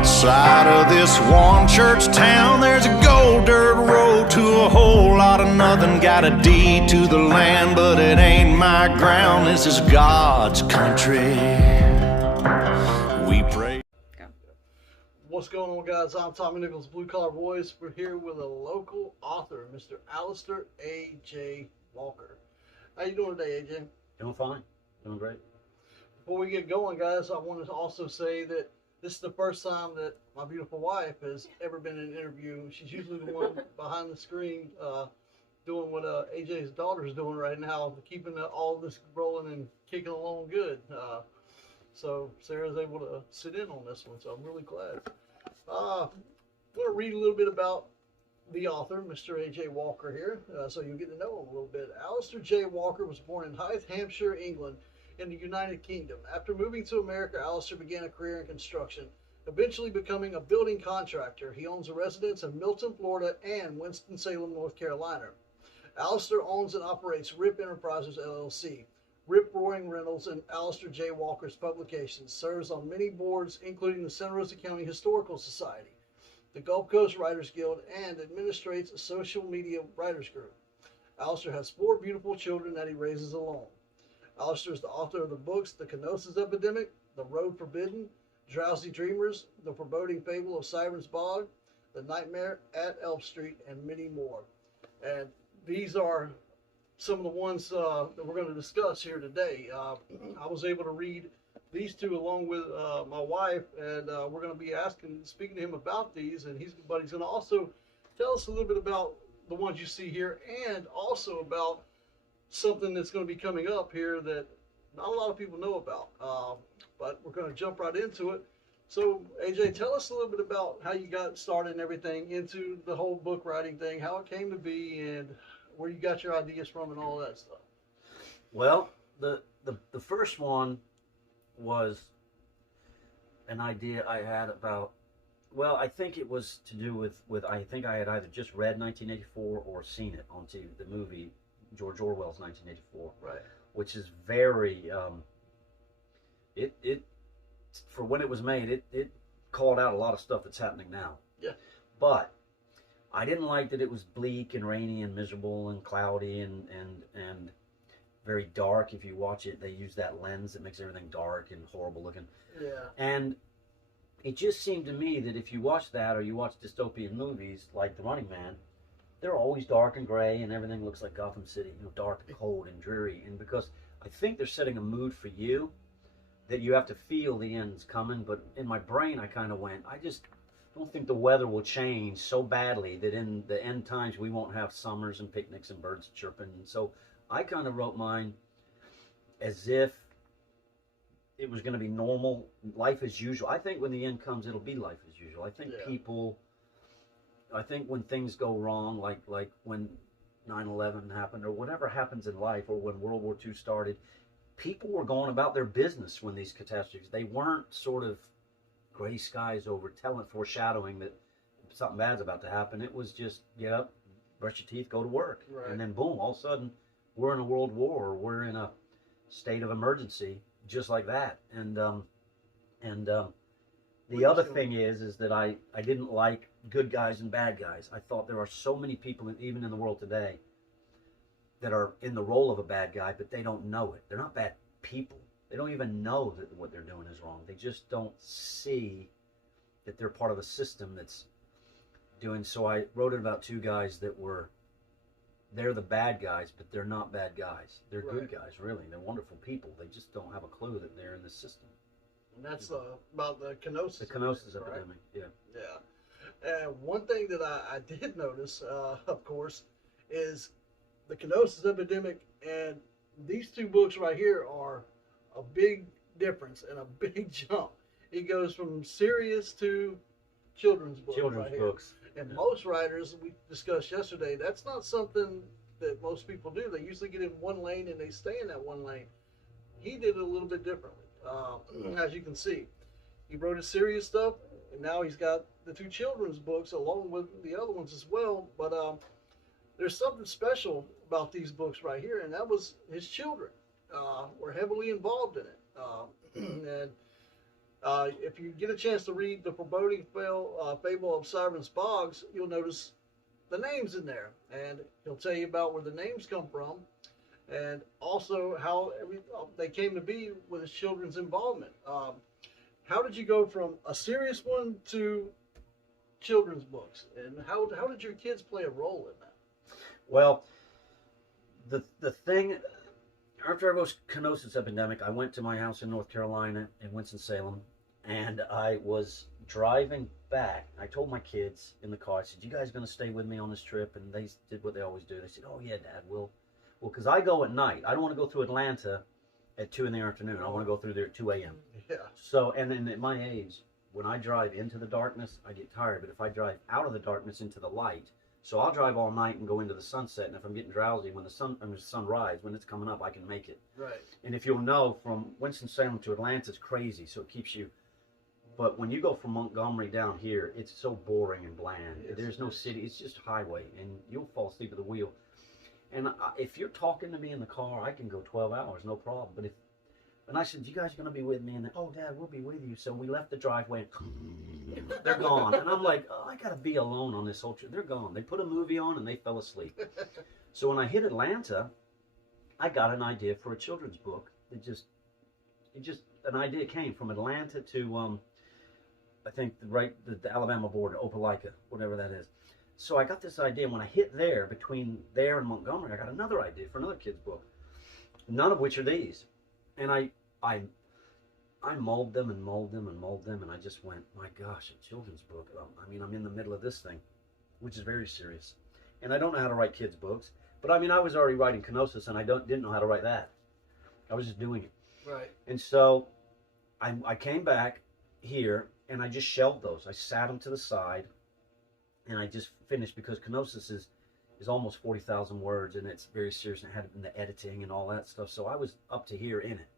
outside of this one church town, there's a gold dirt road to a whole lot of nothing. Got a deed to the land, but it ain't my ground. This is God's country. We pray. What's going on, guys? I'm Tommy Nichols, Blue Collar Boys. We're here with a local author, Mr. Alistair A.J. Walker. How you doing today, AJ? Doing fine. Doing great. Before we get going, guys, I wanted to also say that this is the first time that my beautiful wife has ever been in an interview. She's usually the one behind the screen doing what AJ's daughter's doing right now, keeping all this rolling and kicking along good. So Sarah's able to sit in on this one, so I'm really glad. I'm going to read a little bit about the author, Mr. A.J. Walker here, so you'll get to know him a little bit. Alistair J. Walker was born in Hythe, Hampshire, England, in the United Kingdom. After moving to America, Alistair began a career in construction, eventually becoming a building contractor. He owns a residence in Milton, Florida, and Winston-Salem, North Carolina. Alistair owns and operates RIP Enterprises, LLC, Rip Roaring Reynolds, and Alistair J. Walker's publications. Serves on many boards, including the Santa Rosa County Historical Society, the Gulf Coast Writers Guild, and administrates a social media writers group. Alistair has 4 beautiful children that he raises alone. Alistair is the author of the books The Kenosis Epidemic, The Road Forbidden, Drowsy Dreamers, The Foreboding Fable of Siren's Bog, The Nightmare at Elf Street, and many more. And these are some of the ones that we're going to discuss here today. I was able to read these two along with my wife, and we're going to be speaking to him about these, and he's going to also tell us a little bit about the ones you see here, and also about something that's going to be coming up here that not a lot of people know about, but we're going to jump right into it. So, AJ, tell us a little bit about how you got started and everything into the whole book writing thing, how it came to be, and where you got your ideas from and all that stuff. Well, the first one was an idea I had about, well, I think it was to do with I think I had either just read 1984 or seen it on TV, the movie George Orwell's 1984, right? Which is very, it for when it was made, it called out a lot of stuff that's happening now. Yeah. But I didn't like that it was bleak and rainy and miserable and cloudy and very dark. If you watch it, they use that lens that makes everything dark and horrible looking. Yeah. And it just seemed to me that if you watch that or you watch dystopian movies like The Running Man, they're always dark and gray and everything looks like Gotham City, dark and cold and dreary. And because I think they're setting a mood for you that you have to feel the end's coming. But in my brain, I kind of went, I just don't think the weather will change so badly that in the end times we won't have summers and picnics and birds chirping. And so I kind of wrote mine as if it was going to be normal, life as usual. I think when the end comes, it'll be life as usual. I think I think when things go wrong, like when 9/11 happened or whatever happens in life, or when World War II started, people were going about their business when these catastrophes. They weren't sort of gray skies over foreshadowing that something bad's about to happen. It was just get up, brush your teeth, go to work. Right. And then boom, all of a sudden we're in a world war, or we're in a state of emergency just like that. And the other thing is that I didn't like good guys and bad guys. I thought there are so many people, even in the world today, that are in the role of a bad guy, but they don't know it. They're not bad people. They don't even know that what they're doing is wrong. They just don't see that they're part of a system that's doing. So I wrote it about 2 guys they're the bad guys, but they're not bad guys. They're good guys, really. They're wonderful people. They just don't have a clue that they're in the system. And that's about the Kenosis. The Kenosis Epidemic, Epidemic, right? yeah. Yeah. And one thing that I did notice, of course, is the Kenosis Epidemic, and these 2 books right here are a big difference and a big jump. It goes from serious to children's books. Children's books. And most writers, we discussed yesterday, that's not something that most people do. They usually get in one lane and they stay in that one lane. He did it a little bit differently, as you can see. He wrote his serious stuff, and now he's got the 2 children's books along with the other ones as well. But there's something special about these books right here, and that was his children were heavily involved in it. And If you get a chance to read the foreboding fable of Sirens Boggs, you'll notice the names in there, and he'll tell you about where the names come from, and also how they came to be with his children's involvement. How did you go from a serious one to children's books, and how did your kids play a role in that? Well, the thing, after I wrote Kenosis Epidemic, I went to my house in North Carolina in Winston-Salem, and I was driving back. I told my kids in the car, I said, "You guys going to stay with me on this trip?" And they did what they always do. They said, "Oh yeah, Dad, well, because I go at night. I don't want to go through Atlanta at 2 in the afternoon. I want to go through there at 2 a.m. Yeah. So, and then at my age, when I drive into the darkness, I get tired. But if I drive out of the darkness into the light, so I'll drive all night and go into the sunset. And if I'm getting drowsy, when the sunrise, when it's coming up, I can make it. Right. And if you'll know, from Winston-Salem to Atlanta, it's crazy. So it keeps you. But when you go from Montgomery down here, it's so boring and bland. Yes, There's no city. It's just highway, and you'll fall asleep at the wheel. And if you're talking to me in the car, I can go 12 hours, no problem. But and I said, "You guys going to be with me?" And then, "Oh, Dad, we'll be with you." So we left the driveway, and they're gone. And I'm like, "Oh, I got to be alone on this whole trip." They're gone. They put a movie on, and they fell asleep. So when I hit Atlanta, I got an idea for a children's book. An idea came from Atlanta to, I think, the Alabama border, Opelika, whatever that is. So I got this idea. When I hit there, between there and Montgomery, I got another idea for another kid's book, none of which are these. And I mulled them and mulled them and mulled them, and I just went, my gosh, a children's book. I mean, I'm in the middle of this thing, which is very serious. And I don't know how to write kids' books. But I mean, I was already writing Kenosis, and I didn't know how to write that. I was just doing it. Right. And so I came back here, and I just shelved those. I sat them to the side, and I just finished, because Kenosis is almost 40,000 words, and it's very serious, and it had the editing and all that stuff. So I was up to here in it.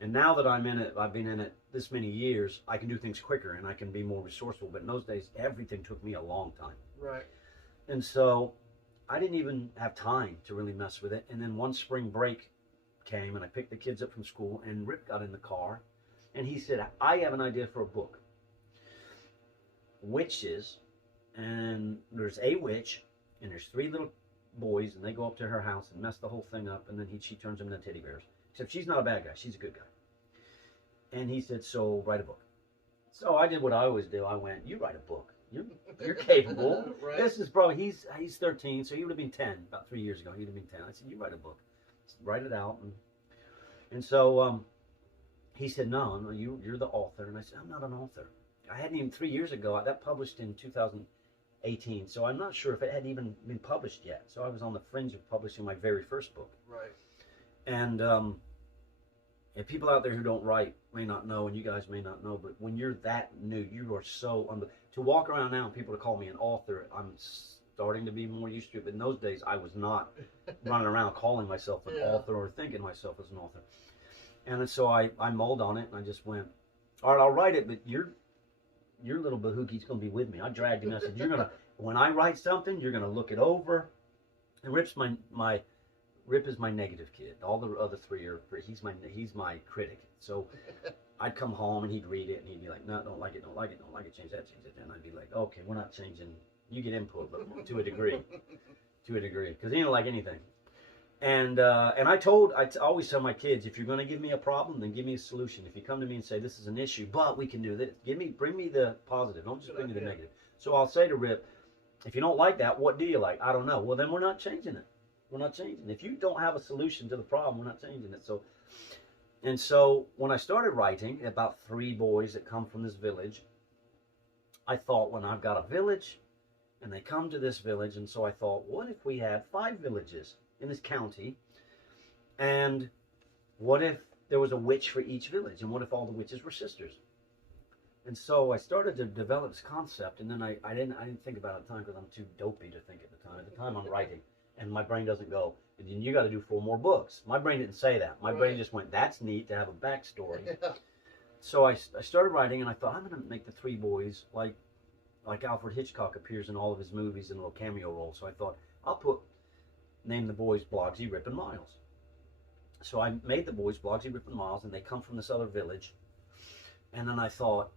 And now that I'm in it, I've been in it this many years, I can do things quicker, and I can be more resourceful. But in those days, everything took me a long time. Right. And so I didn't even have time to really mess with it. And then one spring break came, and I picked the kids up from school, and Rip got in the car, and he said, "I have an idea for a book. Witches, and there's a witch, and there's 3 little boys, and they go up to her house and mess the whole thing up, and then she turns them into teddy bears. Except she's not a bad guy, she's a good guy." And he said, "So write a book." So I did what I always do. I went, "You write a book. You're capable." Right. This is probably, he's 13, so he would have been 10 about 3 years ago. He would have been 10. I said, "You write a book, write it out." And so he said, no, you're the author." And I said, "I'm not an author. I hadn't even 3 years ago. That published in 2018, so I'm not sure if it had even been published yet. So I was on the fringe of publishing my very first book. Right. And people out there who don't write may not know, and you guys may not know, but when you're that new, you are so to walk around now and people to call me an author, I'm starting to be more used to it. But in those days, I was not running around calling myself an author or thinking myself as an author. And then so I mulled on it, and I just went, "All right, I'll write it, but your little bahooki's going to be with me." I dragged him. I said, when I write something, you're going to look it over. And Rip is my negative kid. All the other 3 are, he's my critic. So I'd come home, and he'd read it, and he'd be like, "No, don't like it, don't like it, don't like it, change that. And I'd be like, "Okay, we're not changing. You get input, but to a degree. Because he didn't like anything." And I always tell my kids, if you're going to give me a problem, then give me a solution. If you come to me and say, "This is an issue, but we can do this," bring me the positive. Don't just bring me the negative. So I'll say to Rip, "If you don't like that, what do you like?" "I don't know." "Well, then we're not changing it. We're not changing. If you don't have a solution to the problem, we're not changing it." So when I started writing about 3 boys that come from this village, I thought, when I've got a village, and they come to this village, and so I thought, what if we had 5 villages in this county, and what if there was a witch for each village, and what if all the witches were sisters? And so I started to develop this concept, and then I didn't think about it at the time, because I'm too dopey to think at the time. At the time I'm writing, and my brain doesn't go, "And then you got to do 4 more books." My brain didn't say that. My brain just went, "That's neat to have a backstory." Yeah. So I started writing, and I thought, I'm going to make the 3 boys like Alfred Hitchcock appears in all of his movies in a little cameo role. So I thought, I'll name the boys Blogsy, Rip, and Miles. So I made the boys Blogsy, Rip, and Miles, and they come from this other village. And then I thought,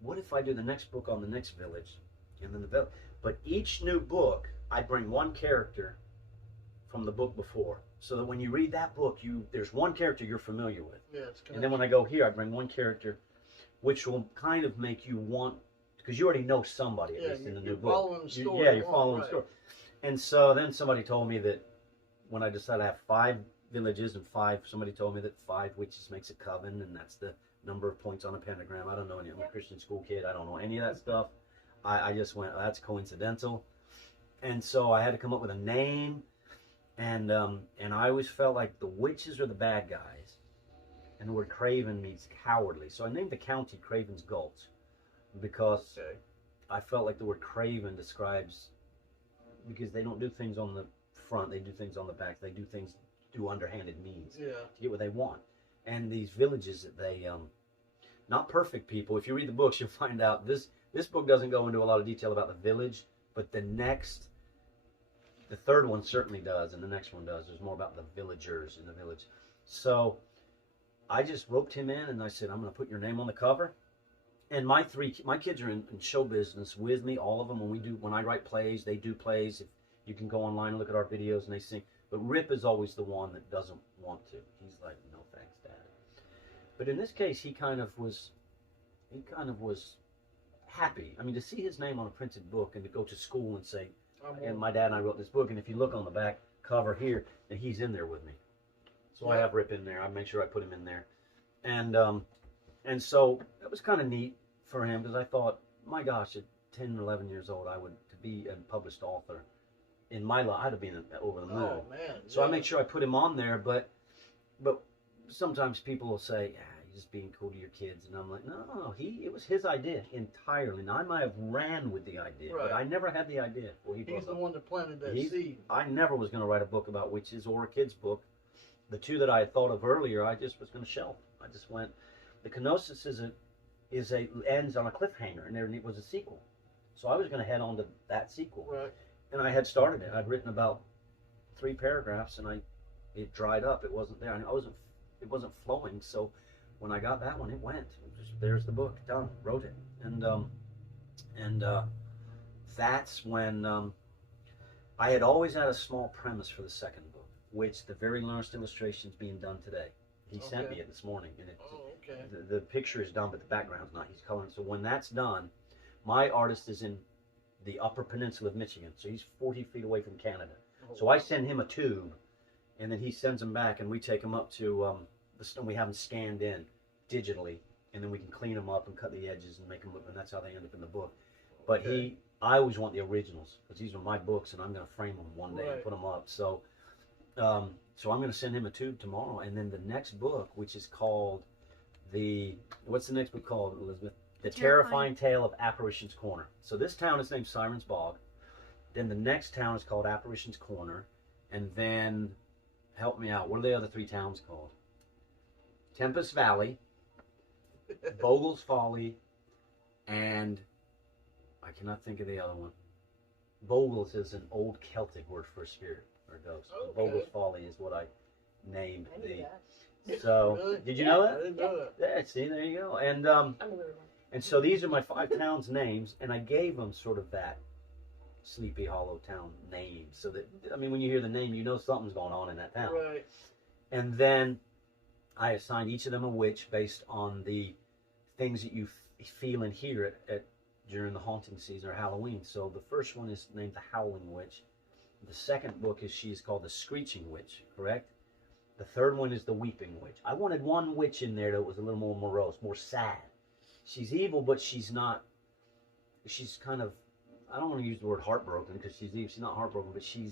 what if I do the next book on the next village, and then the village? But each new book, I bring one character from the book before, so that when you read that book, there's one character you're familiar with. Yeah, it's and then when I go here, I bring one character, which will kind of make you want, because you already know somebody at least in the new book. Following the story. You're following the story. And so then somebody told me that when I decided to have 5 villages and 5, somebody told me that 5 witches makes a coven, and that's the number of points on a pentagram. I don't know any. I'm a Christian school kid. I don't know any of that stuff. I just went, oh, that's coincidental. And so I had to come up with a name, and I always felt like the witches are the bad guys, and the word craven means cowardly. So I named the county Craven's Gulch because I felt like the word craven describes, because they don't do things on the front, they do things on the back. They do things through underhanded means to get what they want. And these villages that they, not perfect people. If you read the books, you'll find out this book doesn't go into a lot of detail about the village, but the third one certainly does, and the next one does. There's more about the villagers in the village. So I just roped him in, and I said, I'm going to put your name on the cover. And my kids are in show business with me, all of them. When I write plays, they do plays. If you can go online and look at our videos, and they sing. But Rip is always the one that doesn't want to. He's like, no thanks, Dad. But in this case, he kind of was happy. I mean, to see his name on a printed book and to go to school and say, and my dad and I wrote this book, and if you look on the back cover here, then he's in there with me. So I have Rip in there. I make sure I put him in there. And so it was kind of neat for him, because I thought, my gosh, at 10 or 11 years old, to be a published author in my life, I'd have been over the moon. Oh, man. So I make sure I put him on there, but sometimes people will say, you're just being cool to your kids. And I'm like, no, it was his idea entirely. Now, I might have ran with the idea, but I never had the idea. He's the one that planted that seed. I never was going to write a book about witches or a kid's book. The 2 that I had thought of earlier, I just was going to shelf. I just went, the Kenosis ends on a cliffhanger, and there was a sequel. So I was going to head on to that sequel. Right. And I had started it. I'd written about 3 paragraphs, and it dried up. It wasn't there. It wasn't flowing. So when I got that one, it went. There's the book, done. Wrote it, and that's when I had always had a small premise for the second book, which the very last illustration is being done today. He sent me it this morning, and the picture is done, but the background's not. He's coloring. So when that's done, my artist is in the Upper Peninsula of Michigan, so he's 40 feet away from Canada. So I send him a tube, and then he sends them back, and we take them up to we have them scanned in digitally, and then we can clean them up and cut the edges and make them look, and that's how they end up in the book. But I always want the originals, because these are my books, and I'm going to frame them one day and put them up. So so I'm going to send him a tube tomorrow, and then the next book, which is called what's the next book called, Elizabeth? The Terrifying Tale of Apparition's Corner. So this town is named Siren's Bog. Then the next town is called Apparition's Corner. And then, help me out, what are the other 3 towns called? Tempest Valley, Bogle's Folly, and I cannot think of the other one. Bogle's is an old Celtic word for a spirit or a ghost. Bogle's Folly is what I named So, really? Did you know that? I didn't know that. Yeah, see, there you go. And so these are my 5 towns' names, and I gave them sort of that Sleepy Hollow town name, so that, I mean, when you hear the name, you know something's going on in that town. Right. And then I assigned each of them a witch based on the things that you feel and hear during the haunting season or Halloween. So the first one is named the Howling Witch. The second book she's called the Screeching Witch, correct? The third one is the Weeping Witch. I wanted one witch in there that was a little more morose, more sad. She's evil, but she's not, she's kind of, I don't want to use the word heartbroken, because she's evil. She's not heartbroken, but she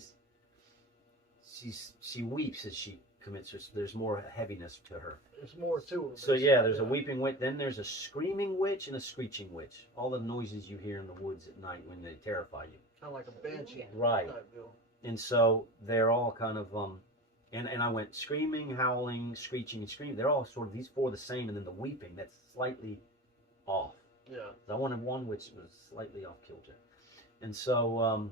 weeps as she commits her. There's more heaviness to her. There's more to her. So yeah, there's a weeping witch. Then there's a screaming witch and a screeching witch. All the noises you hear in the woods at night when they terrify you. Kind of like a banshee. Right. Type deal. And so they're all kind of, and I went screaming, howling, screeching, and screaming. They're all sort of, these 4 the same, and then the weeping, that's slightly off. Yeah. I wanted one which was slightly off kilter. And so,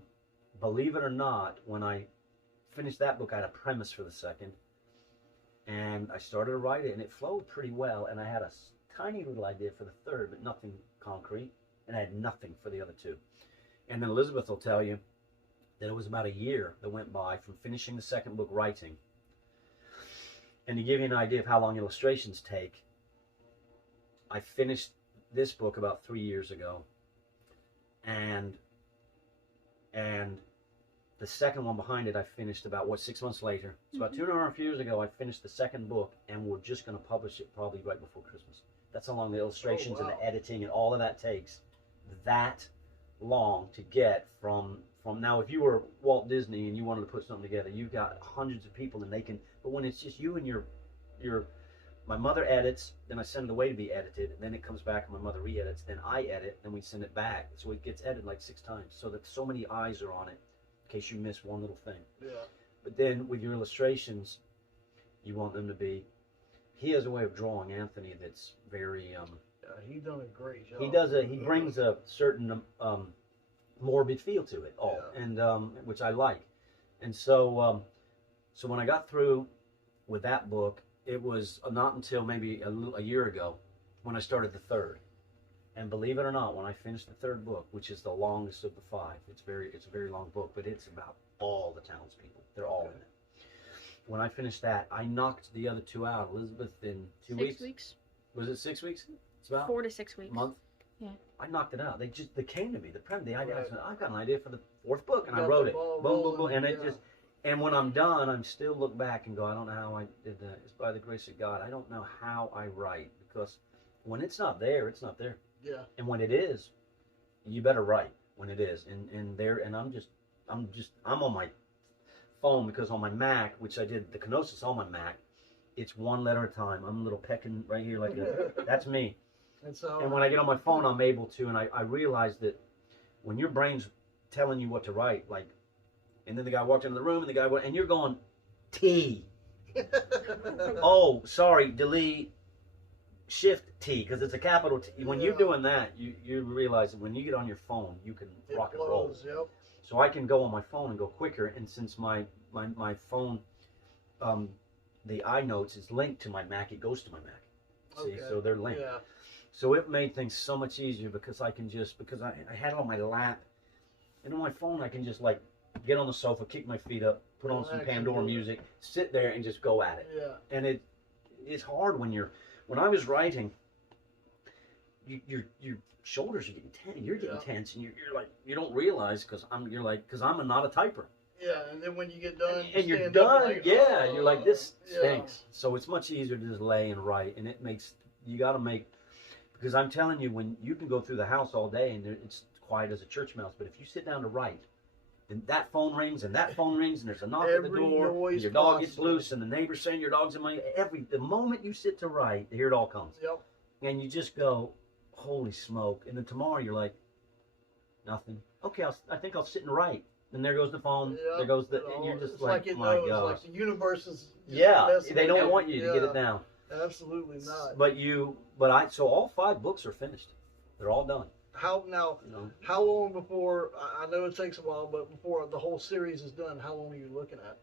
believe it or not, when I finished that book, I had a premise for the second, and I started to write it, and it flowed pretty well, and I had a tiny little idea for the third, but nothing concrete, and I had nothing for the other two. And then Elizabeth will tell you that it was about a year that went by from finishing the second book writing. And to give you an idea of how long illustrations take, I finished this book about 3 years ago, and the second one behind it I finished about 6 months later. It's about 2.5 years ago I finished the second book, and we're just going to publish it probably right before Christmas. That's how long the illustrations and the editing and all of that takes. That long to get from now. If you were Walt Disney and you wanted to put something together, you've got hundreds of people, and they can. But when it's just you and your my mother edits, then I send it away to be edited, and then it comes back and my mother re-edits, then I edit, then we send it back. So it gets edited like 6 times, so that so many eyes are on it in case you miss one little thing. Yeah. But then with your illustrations, you want them to be. He has a way of drawing, Anthony, that's very. Yeah, he done a great job. He brings a certain morbid feel to it all, and which I like. And so so when I got through with that book, it was not until maybe a year ago when I started the third. And believe it or not, when I finished the third book, which is the longest of the 5, it's a very long book, but it's about all the townspeople. They're all in it. When I finished that, I knocked the other 2 out. Elizabeth, in 2 weeks. 6 weeks. Was it 6 weeks? It's about 4 to 6 weeks. Month. Yeah. I knocked it out. They came to me. The idea. I said, I've got an idea for the 4th book, and I Got wrote the it. ball Boom, boom, boom, rolling, and it just. And when I'm done, I'm still look back and go, I don't know how I did that. It's by the grace of God. I don't know how I write, because when it's not there, it's not there. Yeah. And when it is, you better write when it is. And I'm on my phone, because on my Mac, which I did the Kenosis on my Mac, it's 1 letter at a time. I'm a little pecking right here like that's me. And when I get on my phone, I'm able to, and I realize that when your brain's telling you what to write, like, and then the guy walked into the room, and the guy went, and you're going, T. Oh, sorry, delete, shift T, because it's a capital T. When you're doing that, you realize that when you get on your phone, you can rock and roll. Yep. So I can go on my phone and go quicker, and since my phone, the iNotes is linked to my Mac, it goes to my Mac. See, so they're linked. Yeah. So it made things so much easier, because I had it on my lap, and on my phone I can just like get on the sofa, kick my feet up, put on some Pandora music, sit there and just go at it. Yeah. And it's hard when I was writing, your shoulders are getting tense, you're getting tense, and you're like, you don't realize, because I'm not a typer. Yeah, and then when you get done, and you're stand done, up and you're like, this stinks. Yeah. So it's much easier to just lay and write, and you got to make, because I'm telling you, when you can go through the house all day and it's quiet as a church mouse, but if you sit down to write, then that phone rings and that phone rings, and there's a knock at the door, and your dog gets loose, and the neighbor's saying your dog's in my the moment you sit to write, here it all comes. Yep. And you just go, holy smoke, and then tomorrow you're like, nothing. Okay, I think I'll sit and write. And there goes the phone. Yep. There goes and you're just like my God. Like the universe is. They don't want you to get it down. Absolutely not. So all 5 books are finished. They're all done. How long before, I know it takes a while, but before the whole series is done, how long are you looking at?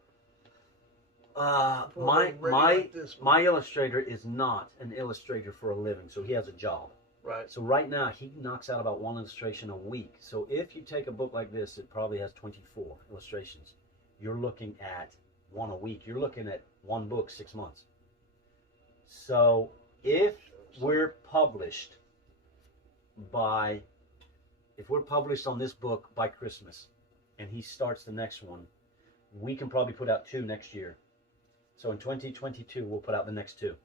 My illustrator is not an illustrator for a living, so he has a job. Right. So right now he knocks out about 1 illustration a week. So if you take a book like this, it probably has 24 illustrations. You're looking at 1 a week. You're looking at 1 book 6 months. So if we're published on this book by Christmas, and he starts the next one, we can probably put out 2 next year. So in 2022, we'll put out the next 2,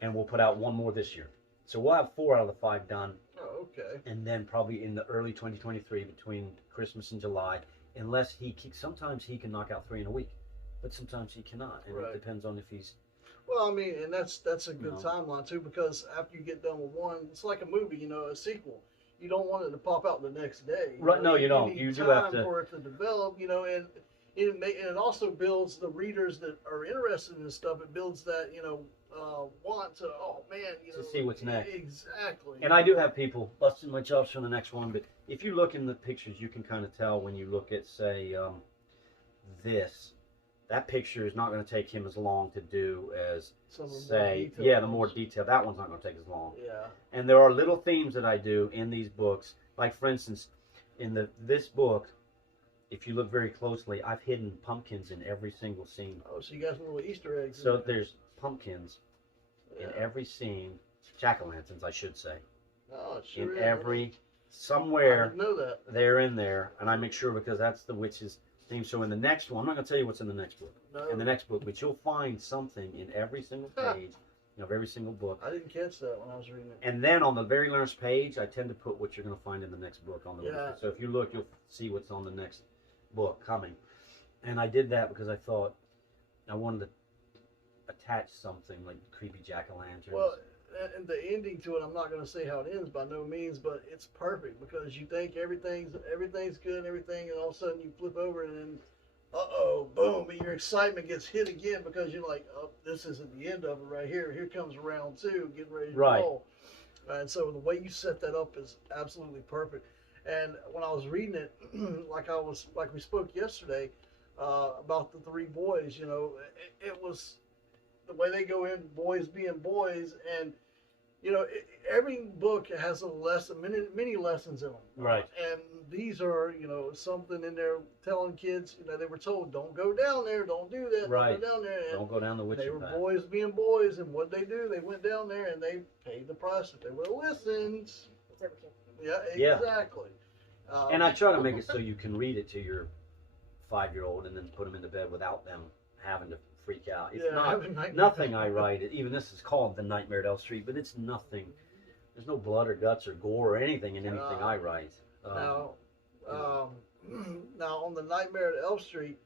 and we'll put out 1 more this year. So we'll have 4 out of the 5 done. Oh, okay. And then probably in the early 2023, between Christmas and July, unless sometimes he can knock out 3 in a week, but sometimes he cannot, and it depends on if he's. Well, I mean, and that's a good timeline too, because after you get done with 1, it's like a movie, a sequel. You don't want it to pop out the next day. Right? No, you don't. You do have to. For it to develop, and it also builds the readers that are interested in this stuff. It builds that, want to, to see what's next. Exactly. And I do have people busting my chops for the next one, but if you look in the pictures, you can kind of tell when you look at, say, that picture is not going to take him as long to do as, Some of the more say, detailed yeah, the more ones. detailed. That one's not going to take as long. Yeah. And there are little themes that I do in these books. Like, for instance, in this book, if you look very closely, I've hidden pumpkins in every single scene. Oh, so you got some little Easter eggs. So in there. there's pumpkins in Yeah. every scene, jack-o'-lanterns, I should say. Oh, it sure In is. every, I somewhere didn't know that. they're in there, and I make sure because that's the witch's theme. So in the next one, I'm not going to tell you what's in the next book. No. In the next book, but you'll find something in every single page of every single book. I didn't catch that when I was reading it. And then on the very last page, I tend to put what you're going to find in the next book on the Yeah. list. So if you look, you'll see what's on the next book coming. And I did that because I thought I wanted to attach something like creepy jack-o'-lanterns. Well, and the ending to it, I'm not going to say how it ends by no means, but it's perfect because you think everything's good and everything, and all of a sudden you flip over and then, boom, and your excitement gets hit again because you're like, oh, this isn't the end of it right here. Here comes round two, getting ready to roll. And so the way you set that up is absolutely perfect. And when I was reading it, like we spoke yesterday about the three boys, you know, it was the way they go in, boys being boys, and you know, every book has a lesson, many lessons in them. Right. And these are, you know, something in there telling kids, you know, they were told, don't go down there, don't do that, Right. don't go down there. And Don't go down the witching they were path. boys being boys, and what they do, they went down there and they paid the price if they would have listened. It's every kid. Yeah, Yeah. exactly. And I try to make it so you can read it to your 5-year-old and then put them in the bed without them having to freak out. It's Yeah, not having nightmares. nothing I write. Even this is called The Nightmare at Elm Street, but it's nothing. There's no blood or guts or gore or anything in anything I write. Now, now on the Nightmare at Elm Street,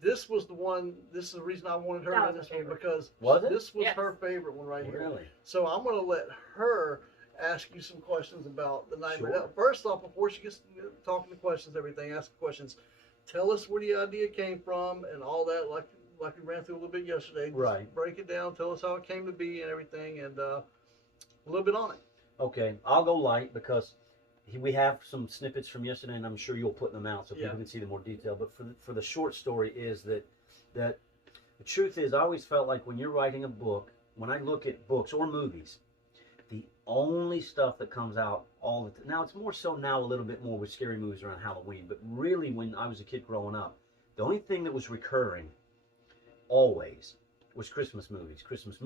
this was the one. This is the reason I wanted her That in was this my one favorite. because Was it? this was Yes. her favorite one right here. Really? So I'm going to let her ask you some questions about the Nightmare. Sure. Now, first off, before she gets talking to questions, everything, ask questions. Tell us where the idea came from and all that, like we ran through a little bit yesterday. Just Right. break it down. Tell us how it came to be and everything, and a little bit on it. Okay, I'll go light because we have some snippets from yesterday, and I'm sure you'll put them out so Yeah. people can see the more detail. But for the short story is that the truth is, I always felt like when you're writing a book, when I look at books or movies, the only stuff that comes out all the time. Now it's more so now a little bit more with scary movies around Halloween, but really when I was a kid growing up, the only thing that was recurring always was Christmas movies, Christmas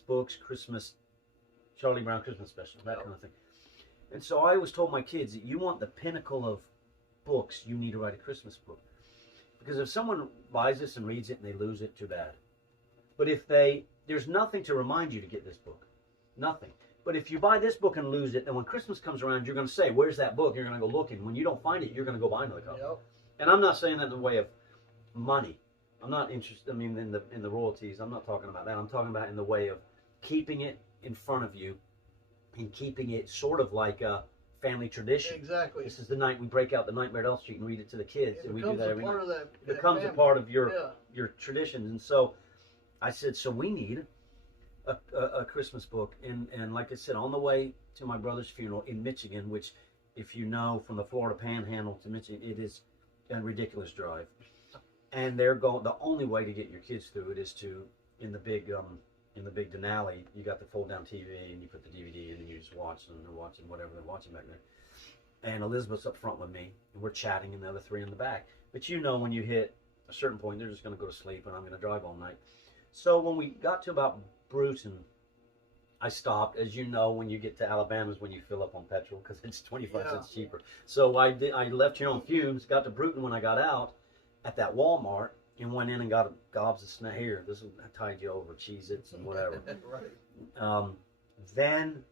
books, Christmas Charlie Brown Christmas special, that kind of thing. And so I always told my kids that you want the pinnacle of books, you need to write a Christmas book. Because if someone buys this and reads it and they lose it, too bad. But if there's nothing to remind you to get this book. Nothing. But if you buy this book and lose it, then when Christmas comes around, you're going to say, where's that book? You're going to go looking. When you don't find it, you're going to go buy another copy. Yep. And I'm not saying that in the way of money. I'm not interested, I mean, in the royalties. I'm not talking about that. I'm talking about in the way of keeping it in front of you and keeping it sort of like a family tradition. Exactly. This is the night we break out the Nightmare at Elm Street and read it to the kids. It And we do becomes that a every part night. of that. It that becomes a family. part of your Yeah. traditions. And so I said, so we need a Christmas book. And like I said, on the way to my brother's funeral in Michigan, which if you know from the Florida Panhandle to Michigan, it is a ridiculous drive. And they're going, the only way to get your kids through it is to, in the big Denali, you got the fold down TV and you put the DVD in and you just watch and they're watching whatever they're watching back there. And Elizabeth's up front with me and we're chatting and the other three in the back. But you know when you hit a certain point, they're just going to go to sleep and I'm going to drive all night. So when we got to about Bruton, I stopped. As you know, when you get to Alabama is when you fill up on petrol because it's 25 cents cheaper. So I left here on fumes, got to Bruton when I got out at that Walmart and went in and got gobs of snack. Here, this will tide you over, Cheez-Its and whatever. Right. Then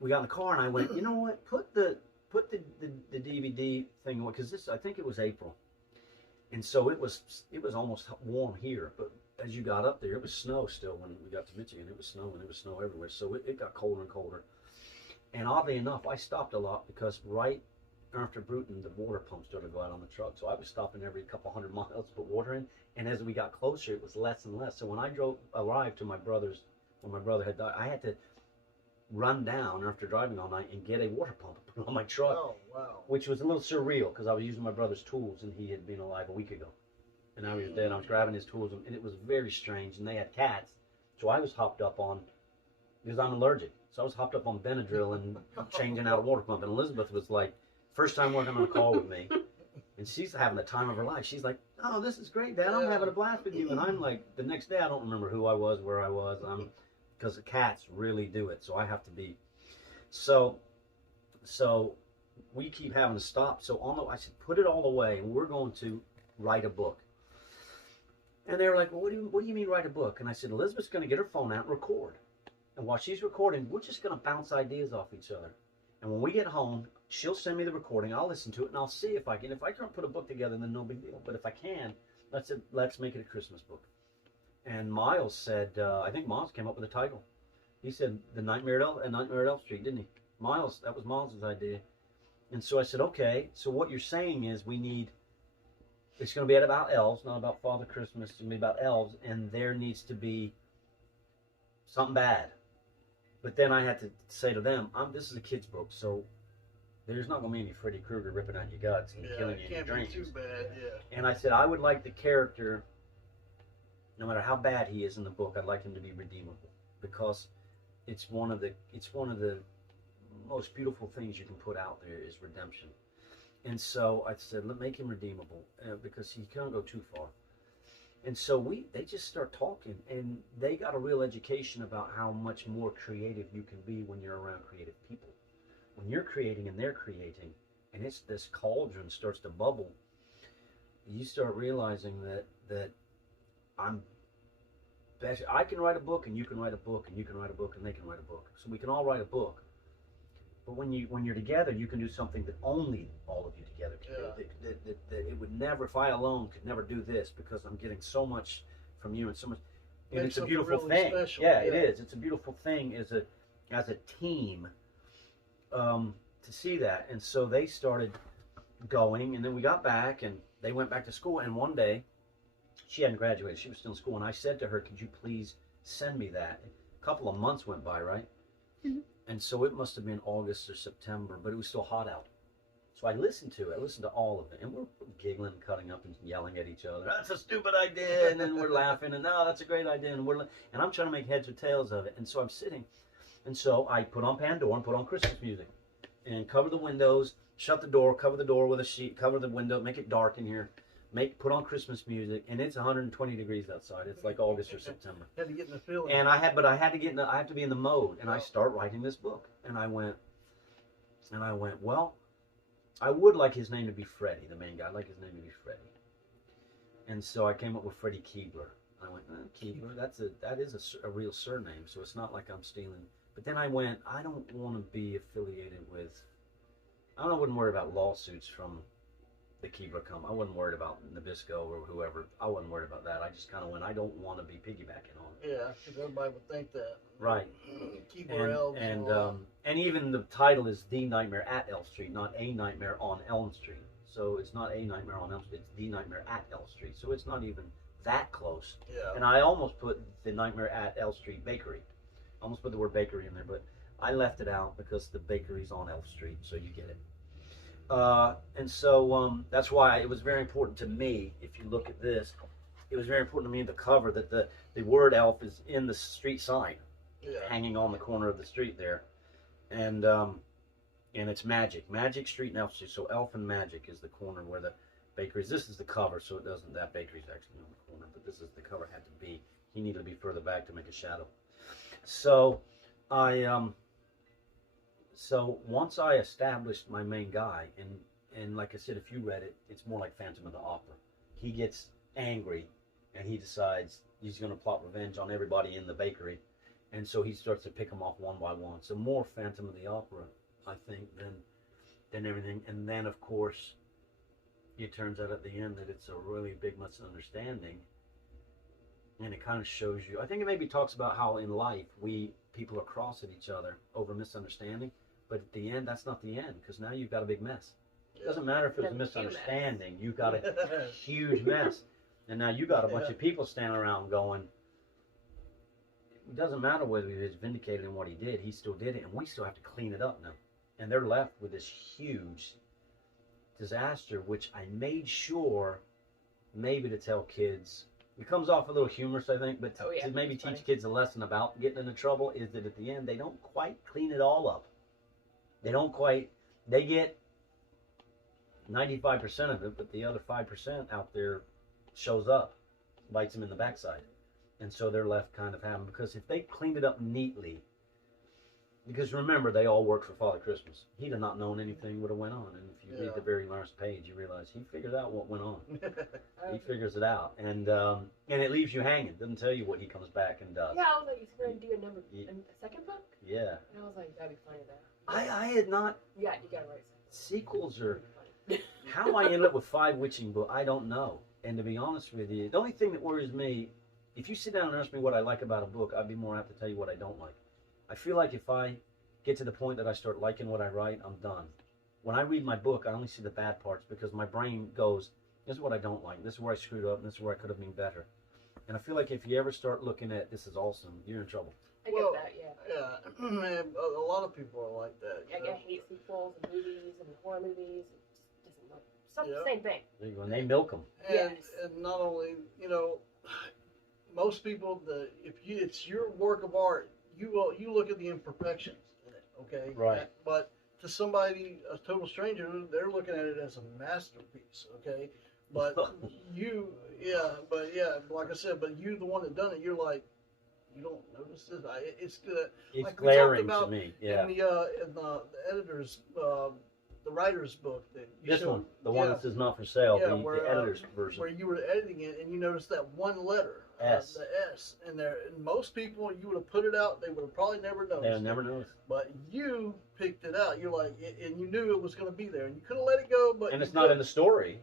we got in the car and I went, you know what? Put the DVD thing on because this I think it was April, and so it was almost warm here. But as you got up there, it was snow still when we got to Michigan. It was snowing. It was snow everywhere. So it got colder and colder. And oddly enough, I stopped a lot because right after Bruton, the water pump started to go out on the truck. So I was stopping every couple hundred miles to put water in. And as we got closer, it was less and less. So when I arrived to my brother's, when my brother had died, I had to run down after driving all night and get a water pump to put on my truck. Oh, wow. Which was a little surreal because I was using my brother's tools and he had been alive a week ago. and now he was dead. I was grabbing his tools, and it was very strange. And they had cats, so I was hopped up on, because I'm allergic. So I was hopped up on Benadryl and changing out a water pump. And Elizabeth was like, first time working on a call with me, and she's having the time of her life. She's like, "Oh, this is great, Dad. I'm having a blast with you." And I'm like, the next day I don't remember who I was, where I was, because the cats really do it. So I have to be. So we keep having to stop. So I said, put it all away, and we're going to write a book. And they were like, well, what do you mean write a book? And I said, Elizabeth's going to get her phone out and record. And while she's recording, we're just going to bounce ideas off each other. And when we get home, she'll send me the recording. I'll listen to it, and I'll see if I can. If I can't put a book together, then no big deal. But if I can, let's make it a Christmas book. And Miles said, I think Miles came up with the title. He said, Nightmare at Elf Street, didn't he? Miles, that was Miles' idea. And so I said, okay, so what you're saying is it's going to be about elves, not about Father Christmas. It's going to be about elves, and there needs to be something bad. But then I had to say to them, this is a kid's book, so there's not going to be any Freddy Krueger ripping out your guts and killing you in your dreams. Too bad, yeah. And I said, I would like the character, no matter how bad he is in the book, I'd like him to be redeemable, because it's one of the most beautiful things you can put out there is redemption. And so I said, let's make him redeemable, because he can't go too far. And so they just start talking, and they got a real education about how much more creative you can be when you're around creative people. When you're creating and they're creating, and it's this cauldron starts to bubble, you start realizing that I can write a book, and you can write a book, and you can write a book, and they can write a book. So we can all write a book. But when you're together, you can do something that only all of you together can do. That it would never, if I alone could never do this, because I'm getting so much from you and so much. And it's a beautiful really thing. Special. Yeah, it is. It's a beautiful thing as a team to see that. And so they started going, and then we got back, and they went back to school. And one day, she hadn't graduated. She was still in school. And I said to her, could you please send me that? A couple of months went by, right? Mm-hmm. And so it must have been August or September, but it was still hot out. So I listened to all of it, and we're giggling, cutting up, and yelling at each other. That's a stupid idea, and then we're laughing, and no, that's a great idea, and I'm trying to make heads or tails of it. And so I'm sitting, and so I put on Pandora and put on Christmas music, and cover the windows, shut the door, cover the door with a sheet, cover the window, make it dark in here. Put on Christmas music, and it's 120 degrees outside. It's like August or September. Had to get in the feeling. And I had to be in the mode, and I start writing this book. And I went, well, I would like his name to be Freddy, the main guy. I'd like his name to be Freddy. And so I came up with Freddy Keebler. I went, Keebler, that is a real surname, so it's not like I'm stealing. But then I went, I don't want to be affiliated with, I wouldn't worry about lawsuits from the Keebler come. I wasn't worried about Nabisco or whoever. I wasn't worried about that. I just kind of went, I don't want to be piggybacking on it. Yeah, because everybody would think that. Right. Keebler elves and even the title is The Nightmare at Elf Street, not A Nightmare on Elm Street. So it's not A Nightmare on Elm Street, it's The Nightmare at Elf Street. So it's not even that close. Yeah. And I almost put The Nightmare at Elf Street Bakery. I almost put the word bakery in there, but I left it out because the bakery's on Elf Street, so you get it. And so that's why it was very important to me, if you look at this, it was very important to me in the cover that the word elf is in the street sign, hanging on the corner of the street there. And it's Magic Street and Elf Street. So Elf and Magic is the corner where the bakery is. This is the cover, so it doesn't, that bakery's actually on the corner, but this is the cover had to be. He needed to be further back to make a shadow. So So once I established my main guy, and like I said, if you read it, it's more like Phantom of the Opera. He gets angry, and he decides he's going to plot revenge on everybody in the bakery, and so he starts to pick them off one by one. So more Phantom of the Opera, I think, than everything. And then, of course, it turns out at the end that it's a really big misunderstanding, and it kind of shows you. I think it maybe talks about how in life people are cross at each other over misunderstanding. But at the end, that's not the end, because now you've got a big mess. It doesn't matter if it was a misunderstanding. You've got a huge mess. And now you got a bunch of people standing around going, it doesn't matter whether he was vindicated in what he did. He still did it, and we still have to clean it up now. And they're left with this huge disaster, which I made sure maybe to tell kids. It comes off a little humorous, I think, but to maybe it's teach funny. kids a lesson about getting into trouble is that at the end they don't quite clean it all up. They don't quite. They get 95% of it, but the other 5% out there shows up, bites them in the backside, and so they're left kind of having, because if they cleaned it up neatly. Because remember, they all worked for Father Christmas. He'd have not known anything would have went on. And if you read the very last page, you realize he figured out what went on. He figures it out, and it leaves you hanging. Doesn't tell you what he comes back and does. Yeah, I was like, he's going to do a second book? Yeah. And I was like, that'd be funny though. I had not. Yeah, you got to write Sequels are. How I ended up with 5 witching books, I don't know. And to be honest with you, the only thing that worries me, if you sit down and ask me what I like about a book, I'd be more apt to tell you what I don't like. I feel like if I get to the point that I start liking what I write, I'm done. When I read my book, I only see the bad parts because my brain goes, this is what I don't like, this is where I screwed up, and this is where I could have been better. And I feel like if you ever start looking at this is awesome, you're in trouble. I get that, yeah. Yeah, man, a lot of people are like that. I hate sequels and movies and horror movies. It just doesn't look. Yeah. Same thing. There you go, and they milk them. And not only, most people, if it's your work of art, you look at the imperfections in it, okay? Right. But to somebody, a total stranger, they're looking at it as a masterpiece, okay? But like I said, but you, the one that done it, you're like, you don't notice this. It's like glaring we talked about to me. Yeah. in the editor's, the writer's book that you This showed, one, the one that says not for sale, Yeah, the editor's version. where you were editing it and you noticed that one letter, S. the S, in there. And most people, you would have put it out, they would have probably never noticed. They'll never notice. But you picked it out. You're like, and you knew it was going to be there, and you could have let it go, but And it's not in the story.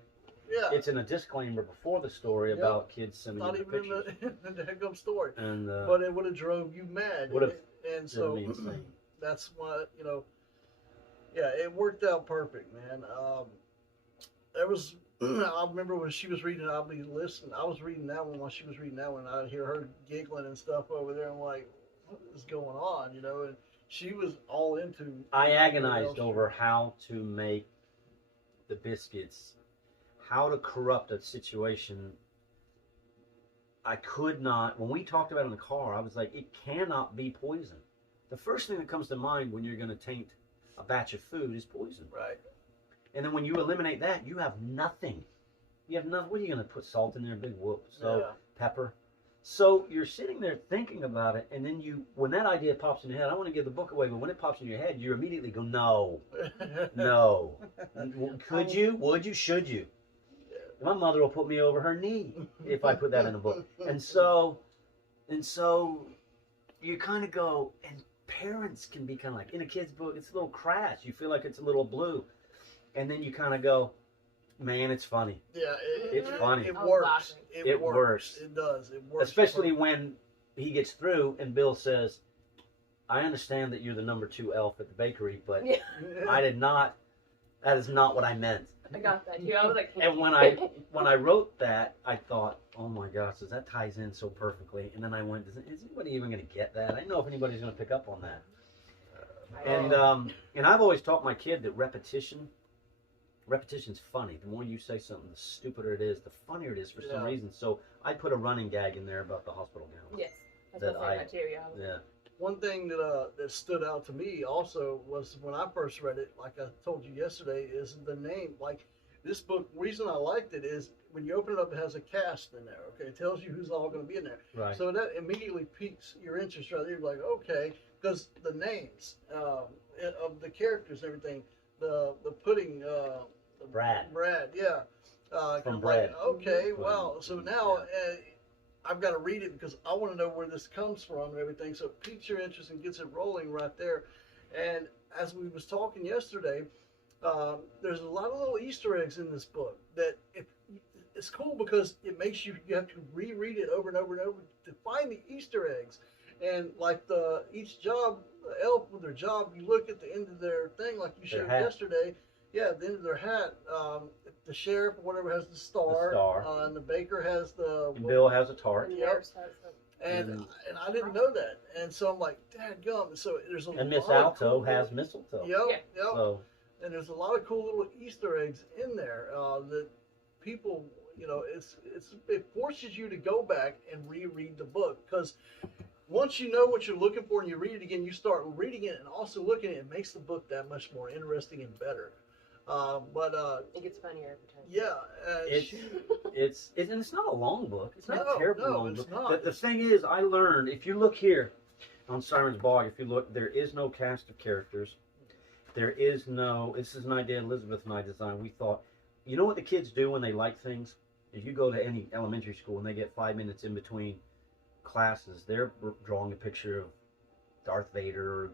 Yeah, It's in a disclaimer before the story about kids sending not in even their pictures. in the heck story. And But it would have drove you mad. Would have and so driven me insane. that's why yeah, it worked out perfect, man. There was I remember when she was reading, I'll be listening. I was reading that one while she was reading that one. I'd hear her giggling and stuff over there. I'm like, what is going on, And she was all into. I agonized over how to make the biscuits, how to corrupt a situation. I could not. When we talked about it in the car, I was like, it cannot be poison. The first thing that comes to mind when you're going to taint a batch of food is poison. Right. And then when you eliminate that, you have nothing. You have nothing. What are you going to put salt in there? Big whoop. So pepper. So you're sitting there thinking about it, and then when that idea pops in your head, I want to give the book away, but when it pops in your head, you immediately go, no, no. Could you? Would you? Should you? My mother will put me over her knee if I put that in a book. And so you kind of go, and parents can be kind of like, in a kid's book, it's a little crass. You feel like it's a little blue. And then you kind of go, man, it's funny. Yeah, it's funny. It works. It works. It does. It works. Especially when he gets through and Bill says, I understand that you're the number 2 elf at the bakery, but I did not, that is not what I meant. I got that too. I was like, and when I wrote that, I thought, oh my gosh, that ties in so perfectly. And then I went, is anybody even going to get that? I don't know if anybody's going to pick up on that. And I've always taught my kid that repetition's funny. The more you say something, the stupider it is, the funnier it is for some reason. So I put a running gag in there about the hospital gown. Yes, that's what I too. Yeah. One thing that stood out to me also was when I first read it, like I told you yesterday, is the name. Like this book, reason I liked it is when you open it up, it has a cast in there. Okay, it tells you who's all going to be in there. Right. So that immediately piques your interest. Right there, you're like, okay, because the names of the characters, and everything, the pudding. Brad, yeah. From Bread. Like, okay, wow. So now I've got to read it because I want to know where this comes from and everything. So it piques your interest and gets it rolling right there. And as we was talking yesterday, there's a lot of little Easter eggs in this book that it's cool because it makes you have to reread it over and over and over to find the Easter eggs. And like each job, the elf with their job, you look at the end of their thing like you showed yesterday. Yeah, at the end of their hat, the sheriff or whatever has the star. And the baker has the. And Bill has a tart. Yep. And I didn't know that, and so I'm like, dadgum. So there's a. And Miss Alto has mistletoe. Yep. So. And there's a lot of cool little Easter eggs in there that people, it forces you to go back and reread the book, because once you know what you're looking for and you read it again, you start reading it and also looking at it. It makes the book that much more interesting and better. It gets funnier every time. Yeah, and it's not a long book. It's not a No, terribly no, long it's book. not. The thing is, I learned, if you look here on Simon's blog, if you look, there is no cast of characters. There is no, this is an idea Elizabeth and I designed. We thought, you know what the kids do when they like things? If you go to any elementary school and they get 5 minutes in between classes, they're drawing a picture of Darth Vader or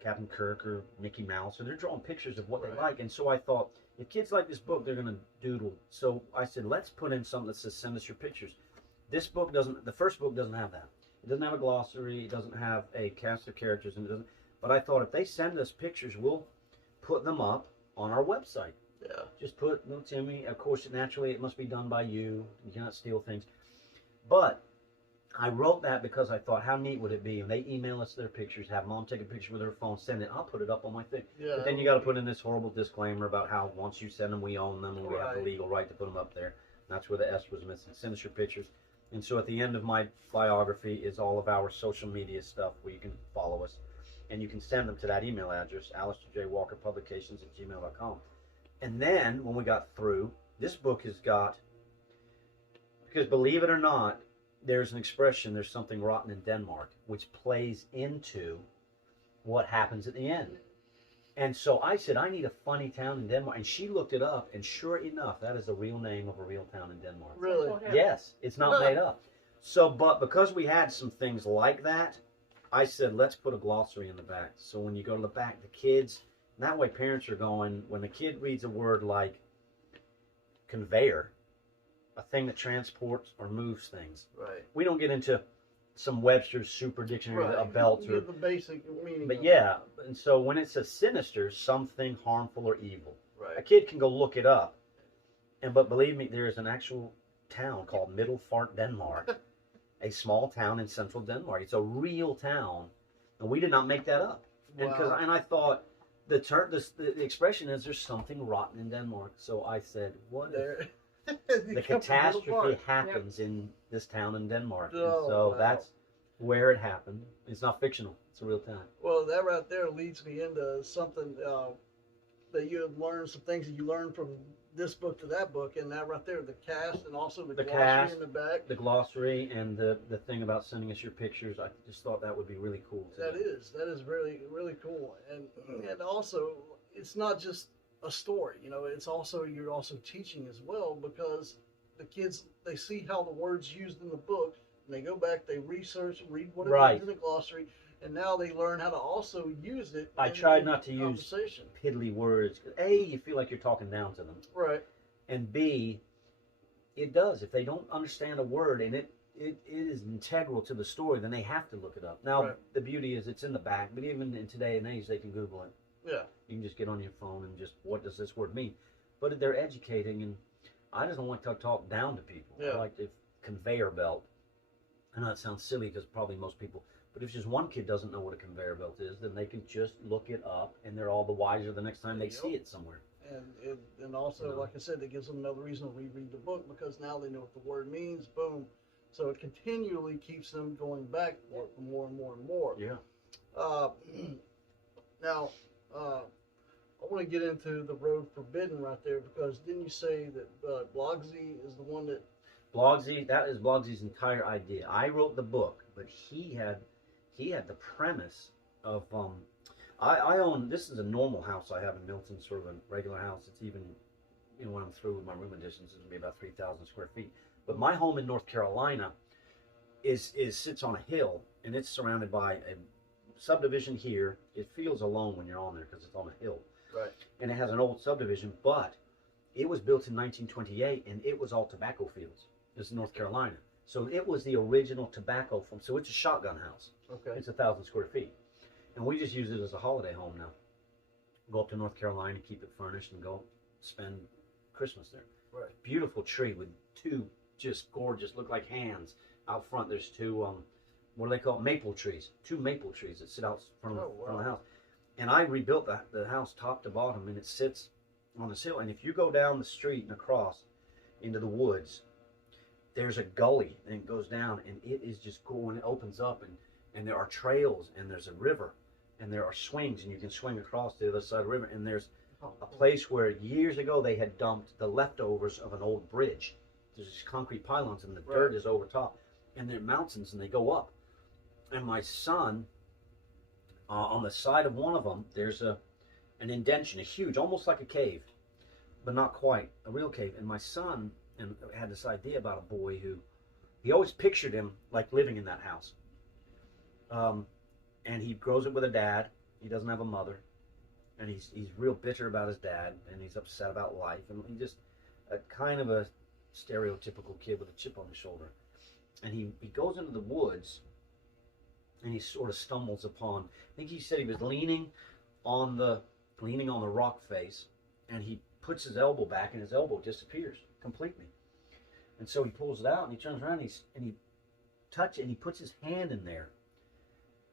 Captain Kirk or Mickey Mouse, or they're drawing pictures of what they like. And so I thought, if kids like this book, they're going to doodle. So I said, let's put in something that says, send us your pictures. This book doesn't, the first book doesn't have that. It doesn't have a glossary. It doesn't have a cast of characters. And it doesn't. But I thought, if they send us pictures, we'll put them up on our website. Yeah. Just put little Timmy. Of course, naturally, it must be done by you. You cannot steal things. But I wrote that because I thought, how neat would it be? And they email us their pictures, have mom take a picture with her phone, send it. I'll put it up on my thing. Yeah, but then you got to put in this horrible disclaimer about how once you send them, we own them, and we have the legal right to put them up there. And that's where the S was missing. Send us your pictures. And so at the end of my biography is all of our social media stuff where you can follow us. And you can send them to that email address, alistairjwalkerpublications@gmail.com. And then, when we got through, this book has got, because believe it or not, there's an expression, there's something rotten in Denmark, which plays into what happens at the end. And so I said, I need a funny town in Denmark. And she looked it up, and sure enough, that is the real name of a real town in Denmark. Really? Yes, it's not made up. So, but because we had some things like that, I said, let's put a glossary in the back. So when you go to the back, the kids, that way parents are going, when the kid reads a word like conveyor, a thing that transports or moves things. Right. We don't get into some Webster's super dictionary, a belt, or the basic meaning. But yeah, and so when it says sinister, something harmful or evil. Right. A kid can go look it up. But believe me, there is an actual town called Middelfart, Denmark. A small town in central Denmark. It's a real town, and we did not make that up. And I thought the expression is, there's something rotten in Denmark. So I said, what if the catastrophe happens in this town in Denmark? And so that's where it happened. It's not fictional. It's a real town. Well, that right there leads me into something that you have learned, some things that you learned from this book to that book, and that right there, the cast, and also the glossary in the back. The glossary, and the thing about sending us your pictures. I just thought that would be really cool. That is really, really cool. And also, it's not just a story, it's also, you're also teaching as well, because the kids, they see how the words used in the book, and they go back, they research, read what it means in the glossary, and now they learn how to also use it. I tried not to use piddly words. A, you feel like you're talking down to them. Right. And B, it does. If they don't understand a word and it is integral to the story, then they have to look it up. Now, the beauty is it's in the back, but even in today and age, they can Google it. Yeah. You can just get on your phone and just, what does this word mean? But they're educating, and I just don't like to talk down to people. Yeah. I like the conveyor belt. I know it sounds silly because probably most people, but if just one kid doesn't know what a conveyor belt is, then they can just look it up, and they're all the wiser the next time they see it somewhere. And also, like I said, it gives them another reason to reread the book, because now they know what the word means. Boom. So it continually keeps them going back for more and more and more. Yeah. Now, I want to get into the road forbidden right there, because didn't you say that Blogsy is the one that... Blogsy, that is Blogsy's entire idea. I wrote the book, but he had the premise of I own, this is a normal house I have in Milton, sort of a regular house. It's even, when I'm through with my room additions, it's gonna be about 3,000 square feet. But my home in North Carolina sits on a hill, and it's surrounded by a subdivision here. It feels alone when you're on there because it's on a hill. Right. And it has an old subdivision, but it was built in 1928, and it was all tobacco fields. This is North Carolina. So it was the original tobacco farm. So it's a shotgun house. Okay. It's 1,000 square feet. And we just use it as a holiday home now. Go up to North Carolina, keep it furnished, and go spend Christmas there. Right. Beautiful tree with two just gorgeous, look like hands. Out front, there's two, what do they call it? Maple trees. Two maple trees that sit out front of the house. And I rebuilt the house top to bottom, and it sits on this hill. And if you go down the street and across into the woods, there's a gully and it goes down, and it is just cool. And it opens up, and there are trails, and there's a river, and there are swings, and you can swing across to the other side of the river. And there's a place where years ago they had dumped the leftovers of an old bridge. There's these concrete pylons, and the dirt is over top, and they're mountains, and they go up. And my son, on the side of one of them, there's an indention, a huge, almost like a cave, but not quite a real cave. And my son had this idea about a boy who, he always pictured him like living in that house. And he grows up with a dad. He doesn't have a mother, and he's real bitter about his dad, and he's upset about life, and he just a kind of a stereotypical kid with a chip on his shoulder. And he goes into the woods, and he sort of stumbles upon, I think he said he was leaning on the rock face, and he puts his elbow back, and his elbow disappears completely. And so he pulls it out, and he turns around, and he puts his hand in there,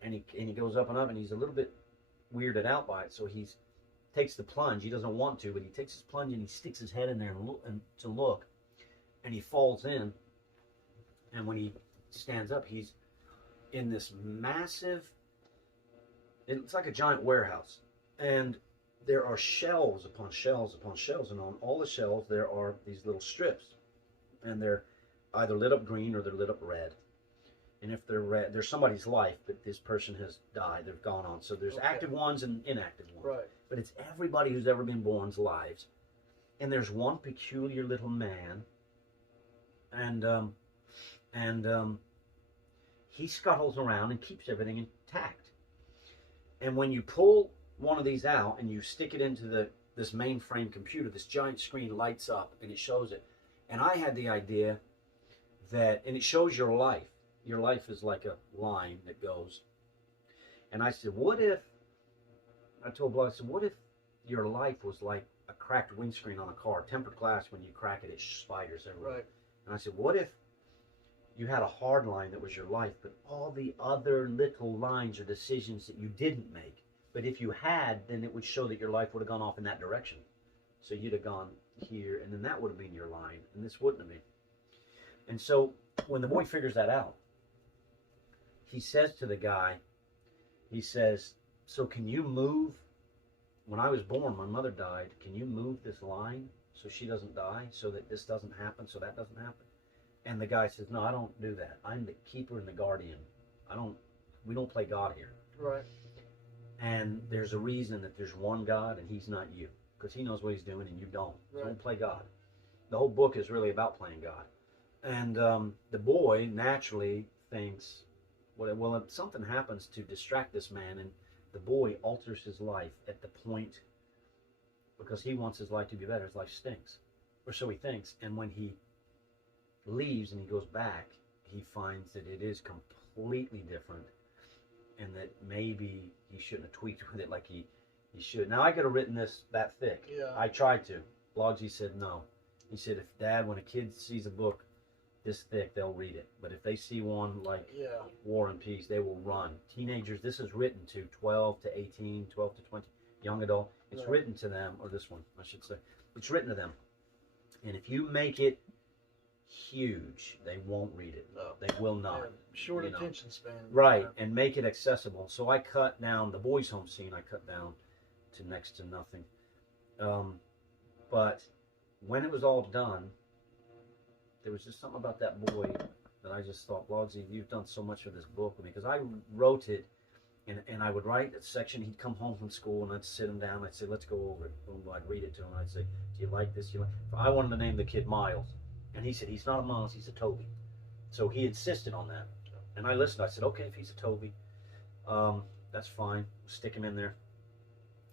and he goes up and up, and he's a little bit weirded out by it. So he takes the plunge. He doesn't want to, but he takes his plunge, and he sticks his head in there to look, and he falls in. And when he stands up, he's in this massive, it's like a giant warehouse, and there are shelves upon shelves upon shelves, and on all the shelves there are these little strips, and they're either lit up green or they're lit up red. And if they're red, there's somebody's life, but this person has died, they've gone on. So there's active ones and inactive ones. Right. But it's everybody who's ever been born's lives. And there's one peculiar little man, and he scuttles around and keeps everything intact. And when you pull one of these out and you stick it into this mainframe computer, this giant screen lights up and it shows it. And I had the idea that, and it shows your life. Your life is like a line that goes. And I said, I told Blood, I said, what if your life was like a cracked windscreen on a car, tempered glass, when you crack it, it spiders everywhere. Right. And I said, what if you had a hard line that was your life, but all the other little lines are decisions that you didn't make? But if you had, then it would show that your life would have gone off in that direction. So you'd have gone here, and then that would have been your line, and this wouldn't have been. And so when the boy figures that out, he says to the guy, he says, so can you move, when I was born, my mother died, can you move this line so she doesn't die, so that this doesn't happen, so that doesn't happen? And the guy says, no, I don't do that. I'm the keeper and the guardian. We don't play God here. Right. And there's a reason that there's one God and he's not you, because he knows what he's doing and you don't. So don't play God. The whole book is really about playing God. And the boy naturally thinks, well, if something happens to distract this man, and the boy alters his life at the point, because he wants his life to be better. His life stinks, or so he thinks. And when he leaves and he goes back, he finds that it is completely different, and that maybe he shouldn't have tweaked with it like he should. Now, I could have written this that thick. Yeah. I tried to. Blogsy said no. He said, if Dad, when a kid sees a book this thick, they'll read it. But if they see one like War and Peace, they will run. Teenagers, this is written to 12 to 18, 12 to 20, young adult. It's written to them, or this one, I should say. It's written to them. And if you make it huge, they won't read it. No. They will not. Yeah, short attention span. Right, and make it accessible. So I cut down the boys' home scene. I cut down to next to nothing. But when it was all done, there was just something about that boy that I just thought, Blogsy, you've done so much for this book with me. Because I wrote it, and I would write a section. He'd come home from school, and I'd sit him down. I'd say, let's go over it. Boom, I'd read it to him. I'd say, do you like this? I wanted to name the kid Miles. And he said, he's not a Miles, he's a Toby. So he insisted on that. And I listened. I said, okay, if he's a Toby, that's fine. Stick him in there.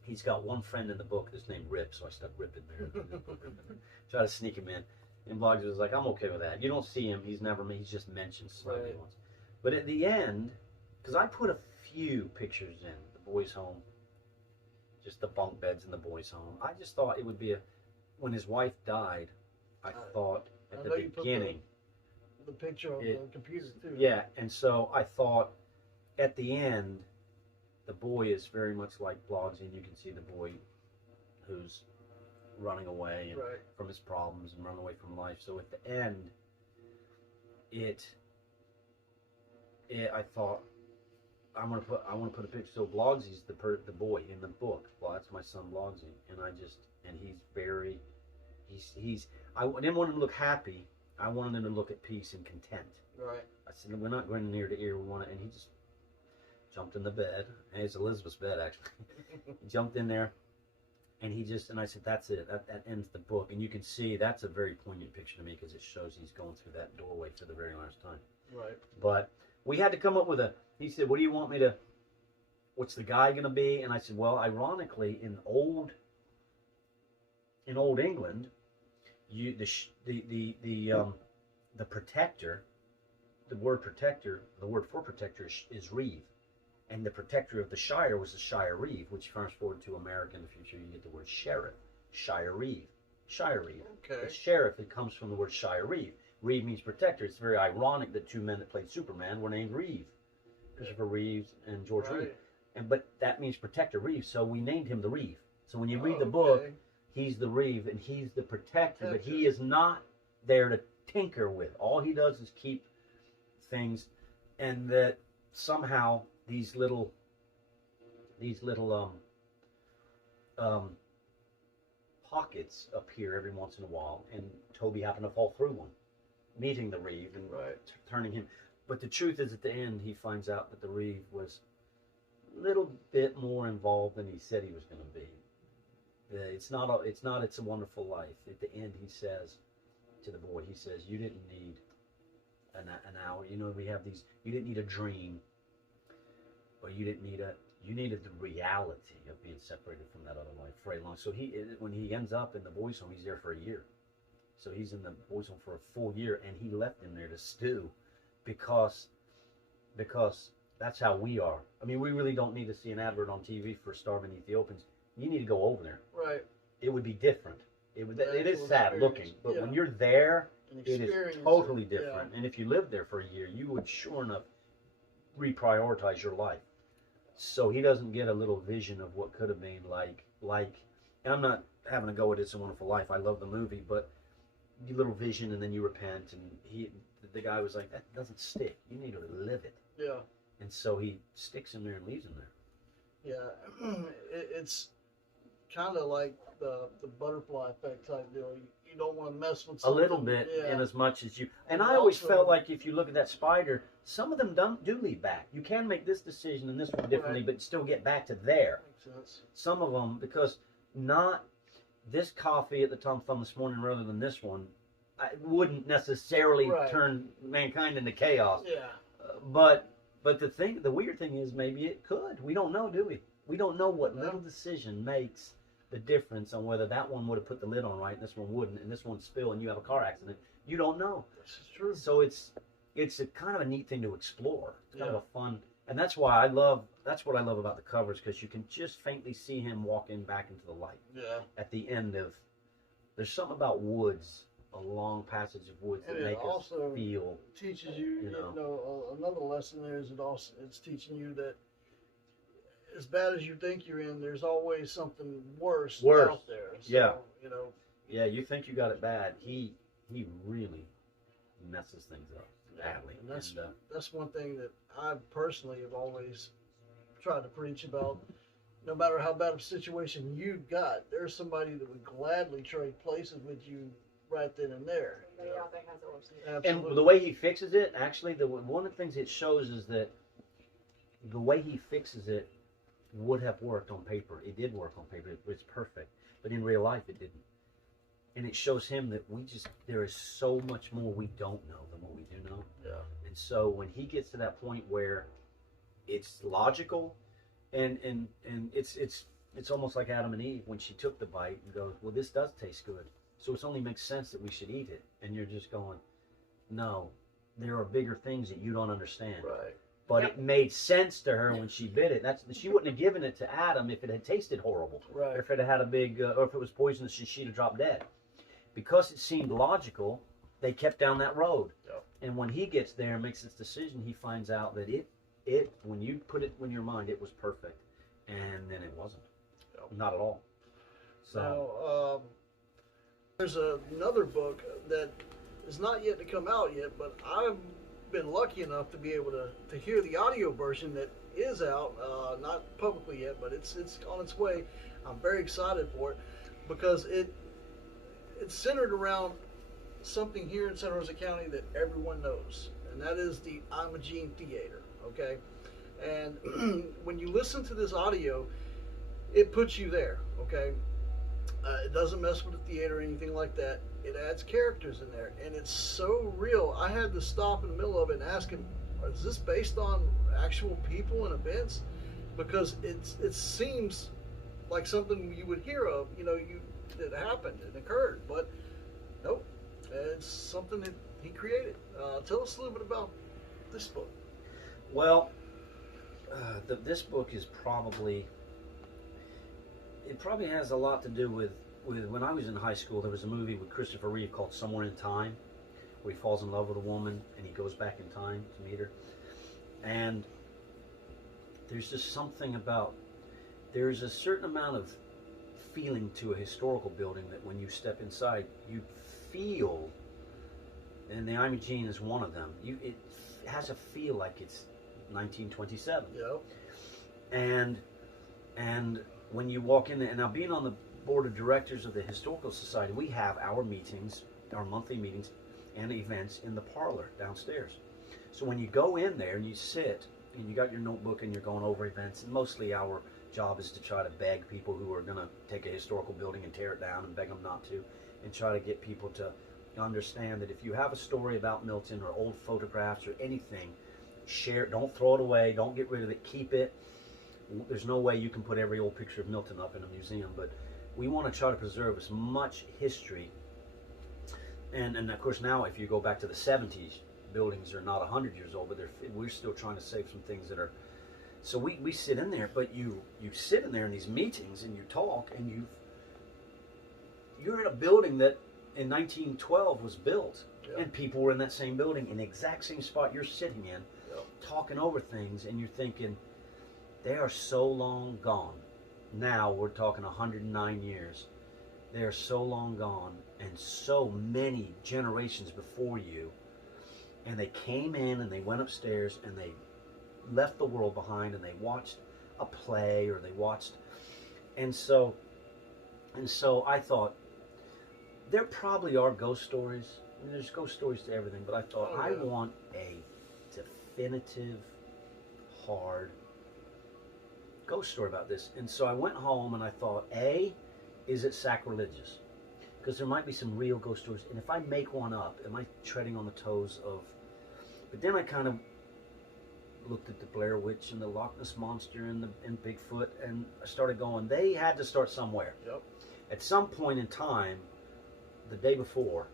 He's got one friend in the book that's named Rip, so I stuck Rip in there. Try to sneak him in. And Blogsy was like, I'm okay with that. You don't see him. He's just mentioned slightly once. But at the end, because I put a few pictures in the boys' home, just the bunk beds in the boys' home. I just thought it would be when his wife died, I thought at the beginning. The picture of the computer, too. Yeah, and so I thought at the end, the boy is very much like Blogsy, and you can see the boy who's running away and Right. from his problems and running away from life. So at the end, I thought I want to put a picture. So Blogsy's the boy in the book. Well, that's my son Blogsy, and I didn't want him to look happy. I wanted him to look at peace and content. Right. I said, we're not going ear to ear. We want to, and he just jumped in the bed. And it's Elizabeth's bed, actually. He jumped in there, and I said, that's it. That ends the book. And you can see that's a very poignant picture to me because it shows he's going through that doorway for the very last time. Right. But we had to come up with he said, what do you want me to, what's the guy going to be? And I said, well, ironically, in old England, the protector, the word for protector is reeve, and the protector of the shire was the shire reeve, which fast forward to America in the future, you get the word sheriff, shire reeve. Okay. The sheriff, it comes from the word shire reeve. Reeve means protector. It's very ironic that two men that played Superman were named Reeve, Christopher Reeves and George Reeve, but that means protector, Reeve. So we named him the Reeve. So when you read the book, he's the Reeve and he's the protector, but he is not there to tinker with. All he does is keep things, and that somehow these little pockets appear every once in a while, and Toby happened to fall through one, meeting the Reeve and turning him. But the truth is, at the end, he finds out that the Reeve was a little bit more involved than he said he was going to be. It's not It's a Wonderful Life. At the end, he says to the boy, he says, you didn't need an hour. You know, we have these, you didn't need a dream, but you needed the reality of being separated from that other life for a long. So when he ends up in the boys' home, he's there for a year. So he's in the boys' home for a full year, and he left him there to stew, because that's how we are. I mean, we really don't need to see an advert on TV for starving Ethiopians. You need to go over there. Right. It would be different. It is sad looking, but when you're there, it is totally different. And if you lived there for a year, you would sure enough reprioritize your life. So he doesn't get a little vision of what could have been like. And I'm not having a go at It's a Wonderful Life. I love the movie, but you little vision, and then you repent. And the guy was like, that doesn't stick. You need to live it. Yeah. And so he sticks him there and leaves him there. Yeah. It's kind of like the butterfly effect type deal. You don't want to mess with something. A little bit, in as much as you. And I always felt like if you look at that spider, some of them do lead back. You can make this decision and this one differently, but still get back to there. Makes sense. Some of them, because not this coffee at the Tom Thumb this morning rather than this one, I wouldn't necessarily turn mankind into chaos. Yeah. But the weird thing is, maybe it could. We don't know, do we? We don't know what little decision makes the difference on whether that one would have put the lid on right and this one wouldn't, and this one spill and you have a car accident. You don't know. This is true. So it's a kind of a neat thing to explore. It's kind of a fun, and that's what I love about the covers, because you can just faintly see him walking back into the light. Yeah. At the end of, there's something about woods, a long passage of woods that make us feel. Teaches you, another lesson there is it's teaching you that as bad as you think you're in, there's always something worse out there. So, Yeah, you think you got it bad. He really messes things up badly. And that's one thing that I personally have always tried to preach about. No matter how bad of a situation you've got, there's somebody that would gladly trade places with you right then and there. Everybody out there has a worse. And the way he fixes it, actually, one of the things it shows is that the way he fixes it would have worked on paper. It did work on paper. It's perfect. But in real life, it didn't. And it shows him that there is so much more we don't know than what we do know. Yeah. And so when he gets to that point where it's logical, and it's almost like Adam and Eve when she took the bite and goes, well, this does taste good. So it only makes sense that we should eat it. And you're just going, no, there are bigger things that you don't understand. Right. But it made sense to her when she bit it. She wouldn't have given it to Adam if it had tasted horrible. Right. Or if it had a big, or if it was poisonous, she'd have dropped dead. Because it seemed logical, they kept down that road. Yep. And when he gets there and makes his decision, he finds out that when you put it in your mind, it was perfect. And then it wasn't. Yep. Not at all. So. Now, There's another book that is not yet to come out yet, but I've been lucky enough to be able to hear the audio version that is out, not publicly yet, but it's on its way. I'm very excited for it because it's centered around something here in Santa Rosa County that everyone knows, and that is the Imogene Theater. Okay, and when you listen to this audio, it puts you there. Okay, it doesn't mess with the theater or anything like that. It adds characters in there, and it's so real. I had to stop in the middle of it and ask him, "Is this based on actual people and events?" Because it seems like something you would hear of, that happened and occurred, but nope, it's something that he created. Tell us a little bit about this book. Well, this book is probably has a lot to do with when I was in high school. There was a movie with Christopher Reeve called Somewhere in Time, where he falls in love with a woman and he goes back in time to meet her. And there's just something about, there's a certain amount of feeling to a historical building that when you step inside, you feel, and the Imogene is one of them. It has a feel like it's 1927. Yep. And when you walk in there, and now being on the board of directors of the Historical Society, we have our meetings, our monthly meetings and events in the parlor downstairs. So when you go in there and you sit and you got your notebook and you're going over events, and mostly our job is to try to beg people who are going to take a historical building and tear it down and beg them not to, and try to get people to understand that if you have a story about Milton or old photographs or anything, share it. Don't throw it away. Don't get rid of it. Keep it. There's no way you can put every old picture of Milton up in a museum, but we want to try to preserve as much history. And of course now, if you go back to the 70s, buildings are not 100 years old, but we're still trying to save some things that are. So we sit in there, but you sit in there in these meetings and you talk, and you're in a building that in 1912 was built, and people were in that same building in the exact same spot you're sitting in, talking over things, and you're thinking, they are so long gone. Now we're talking 109 years. They are so long gone, and so many generations before you, and they came in and they went upstairs and they left the world behind and they watched a play or they watched, and so I thought there probably are ghost stories. I mean, there's ghost stories to everything, but I thought I want a definitive, hard ghost story about this. And so I went home and I thought, is it sacrilegious? Because there might be some real ghost stories, and if I make one up, am I treading on the toes of? But then I kind of looked at the Blair Witch and the Loch Ness Monster and Bigfoot, and I started going, they had to start somewhere. Yep. At some point in time, the day before,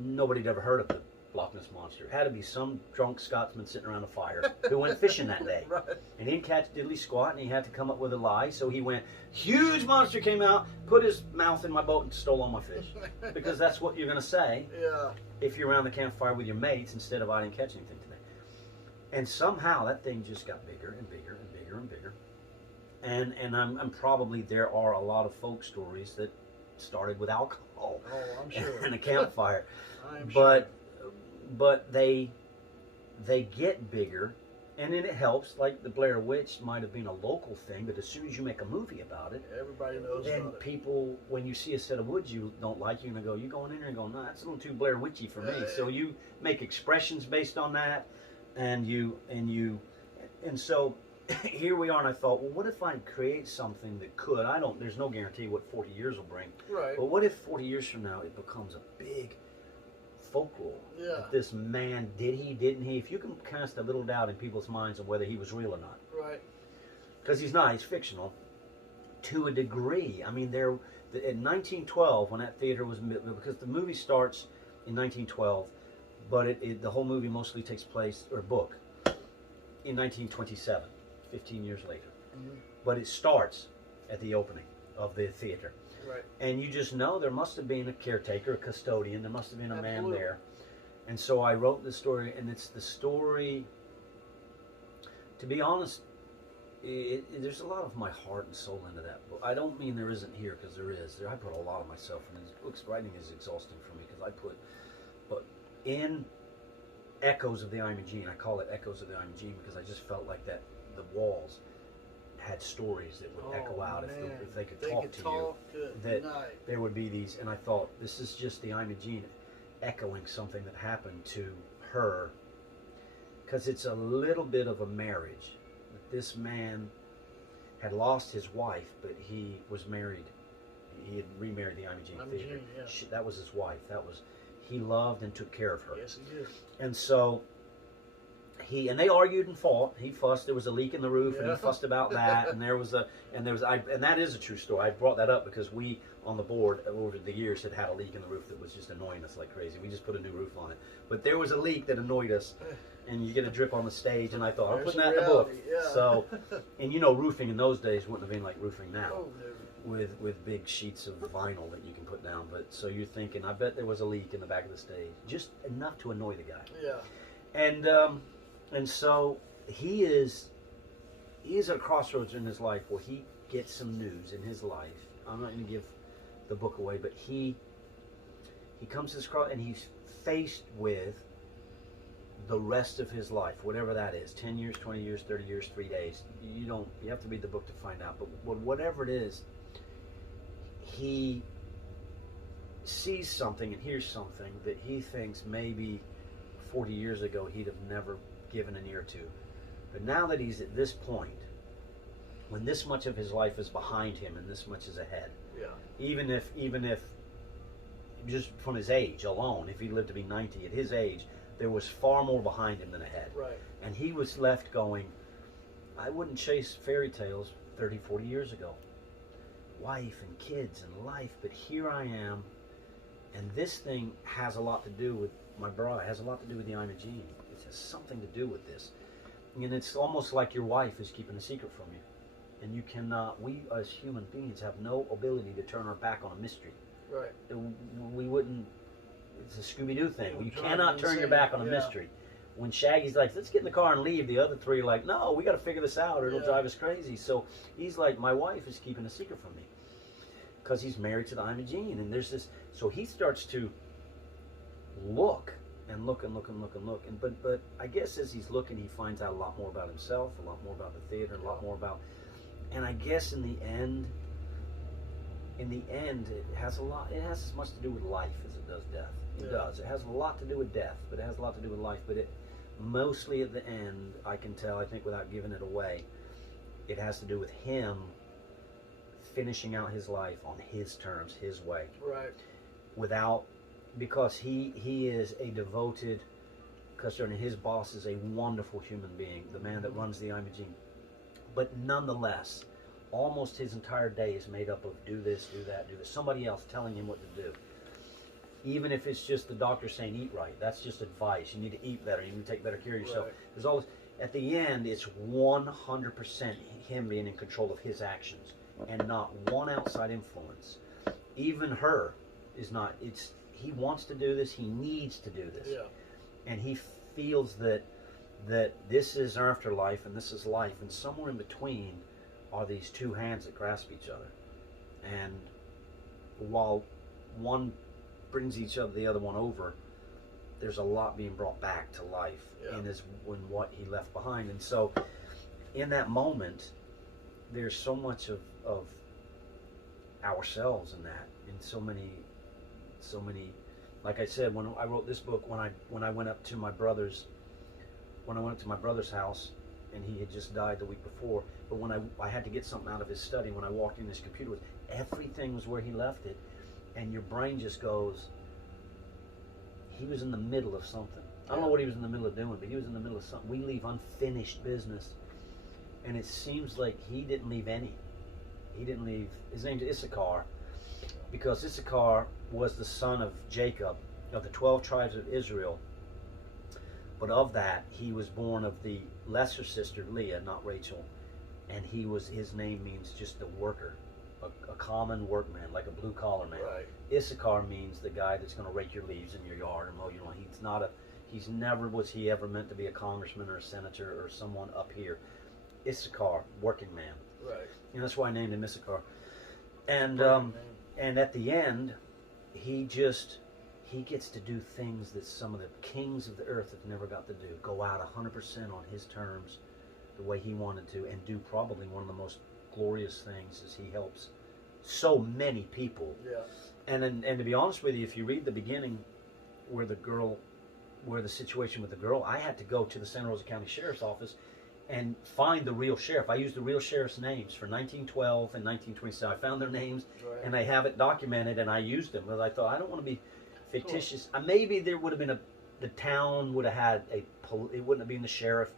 nobody had ever heard of the Loch Ness Monster. It had to be some drunk Scotsman sitting around a fire who went fishing that day. Right. And he didn't catch diddly squat, and he had to come up with a lie. So he went, huge monster came out, put his mouth in my boat, and stole all my fish. Because that's what you're going to say if you're around the campfire with your mates instead of I didn't catch anything today. And somehow that thing just got bigger and bigger and bigger and bigger. And I'm probably, there are a lot of folk stories that started with alcohol I'm sure. and a campfire. I'm sure. But they get bigger, and then it helps. Like the Blair Witch might have been a local thing, but as soon as you make a movie about it, Everybody knows then about it. people, when you see a set of woods you don't like, you're gonna go, you going in there and going, no, that's a little too Blair Witchy for me. So you make expressions based on that, and so here we are. And I thought, well, what if I create something that could? There's no guarantee what 40 years will bring. Right. But what if 40 years from now it becomes a big folklore? That this man, didn't he? If you can cast a little doubt in people's minds of whether he was real or not. Right. Because he's not, he's fictional to a degree. I mean, in 1912, when that theater was, because the movie starts in 1912, but the whole movie mostly takes place, or book, in 1927, 15 years later. Mm-hmm. But it starts at the opening of the theater. Right. And you just know there must have been a caretaker, a custodian, there must have been a man Absolutely. there. And so I wrote this story, and it's the story, to be honest, there's a lot of my heart and soul into that book. I don't mean there isn't here, because there is. I put a lot of myself in these books. Writing is exhausting for me because but in Echoes of the Imogene, I call it Echoes of the Imogene because I just felt like that the walls had stories that would echo out if they could talk to you. That there would be these, and I thought, this is just the Imogene echoing something that happened to her, because it's a little bit of a marriage. This man had lost his wife, but he was married. He had remarried the Imogene Theater. Yeah. That was his wife. He loved and took care of her. Yes, he did. And so and they argued and fought. He fussed. There was a leak in the roof, and he fussed about that. And and that is a true story. I brought that up because we on the board over the years had a leak in the roof that was just annoying us like crazy. We just put a new roof on it, but there was a leak that annoyed us, and you get a drip on the stage. And I thought, I'm putting that in the book. Yeah. So, and roofing in those days wouldn't have been like roofing now. Oh, no. With big sheets of vinyl that you can put down. But so you're thinking, I bet there was a leak in the back of the stage, just enough to annoy the guy. Yeah. And so he is at a crossroads in his life where he gets some news in his life. I'm not going to give the book away, but he comes to this cross and he's faced with the rest of his life, whatever that is, 10 years, 20 years, 30 years, 3 days. You have to read the book to find out, but whatever it is, he sees something and hears something that he thinks maybe 40 years ago he'd have never given an ear to. But now that he's at this point, when this much of his life is behind him and this much is ahead, even if just from his age alone, if he lived to be 90 at his age, there was far more behind him than ahead. Right. And he was left going, I wouldn't chase fairy tales 30, 40 years ago. Wife and kids and life, but here I am, and this thing has a lot to do with my bride, has a lot to do with the Imogene. It has something to do with this. And it's almost like your wife is keeping a secret from you. And you cannot, we as human beings have no ability to turn our back on a mystery. Right. We wouldn't, it's a Scooby-Doo thing. You cannot turn your back on a mystery. When Shaggy's like, let's get in the car and leave, the other three are like, no, we got to figure this out or it'll drive us crazy. So he's like, my wife is keeping a secret from me because he's married to the Imogene. And there's this, so he starts to look and look and look and look and look. But I guess as he's looking, he finds out a lot more about himself, a lot more about the theater, a lot more about, and I guess in the end, it has as much to do with life as it does death. It does. It has a lot to do with death, but it has a lot to do with life. But it mostly at the end, I can tell, I think without giving it away, it has to do with him finishing out his life on his terms, his way. Right. Because he is a devoted customer, and his boss is a wonderful human being, the man that runs the Imogene. But nonetheless, almost his entire day is made up of do this, do that, do this. Somebody else telling him what to do. Even if it's just the doctor saying eat right, that's just advice. You need to eat better. You need to take better care of yourself. Right. There's always, at the end, it's 100% him being in control of his actions and not one outside influence. Even her is not. He wants to do this. He needs to do this. Yeah. And he feels that this is afterlife and this is life, and somewhere in between are these two hands that grasp each other. And while one brings the other one over, there's a lot being brought back to life in what he left behind. And so in that moment, there's so much of ourselves in that, in so many, like I said, when I wrote this book, when I went up to my brother's house, and he had just died the week before, but when I had to get something out of his study, when I walked in, his computer everything was where he left it, and your brain just goes, he was in the middle of something. I don't know what he was in the middle of doing, but he was in the middle of something. We leave unfinished business, and it seems like he didn't leave any. He didn't leave, his name's Issachar, because Issachar was the son of Jacob, of the 12 tribes of Israel. But of that, he was born of the lesser sister, Leah, not Rachel. And his name means just a worker, a common workman, like a blue-collar man. Right. Issachar means the guy that's going to rake your leaves in your yard and mow your lawn. He's never was he ever meant to be a congressman or a senator or someone up here. Issachar, working man. Right. And that's why I named him Issachar. And Perfect name. and at the end, he gets to do things that some of the kings of the earth have never got to do. Go out 100% on his terms, the way he wanted to, and do probably one of the most glorious things is he helps so many people. Yeah. And to be honest with you, if you read the beginning where the situation with the girl, I had to go to the Santa Rosa County Sheriff's Office and find the real sheriff. I used the real sheriff's names for 1912 and 1927. I found their names, Right. and I have it documented, and I used them. But I thought, I don't want to be fictitious. Maybe there would have been the town would have had it wouldn't have been the sheriff,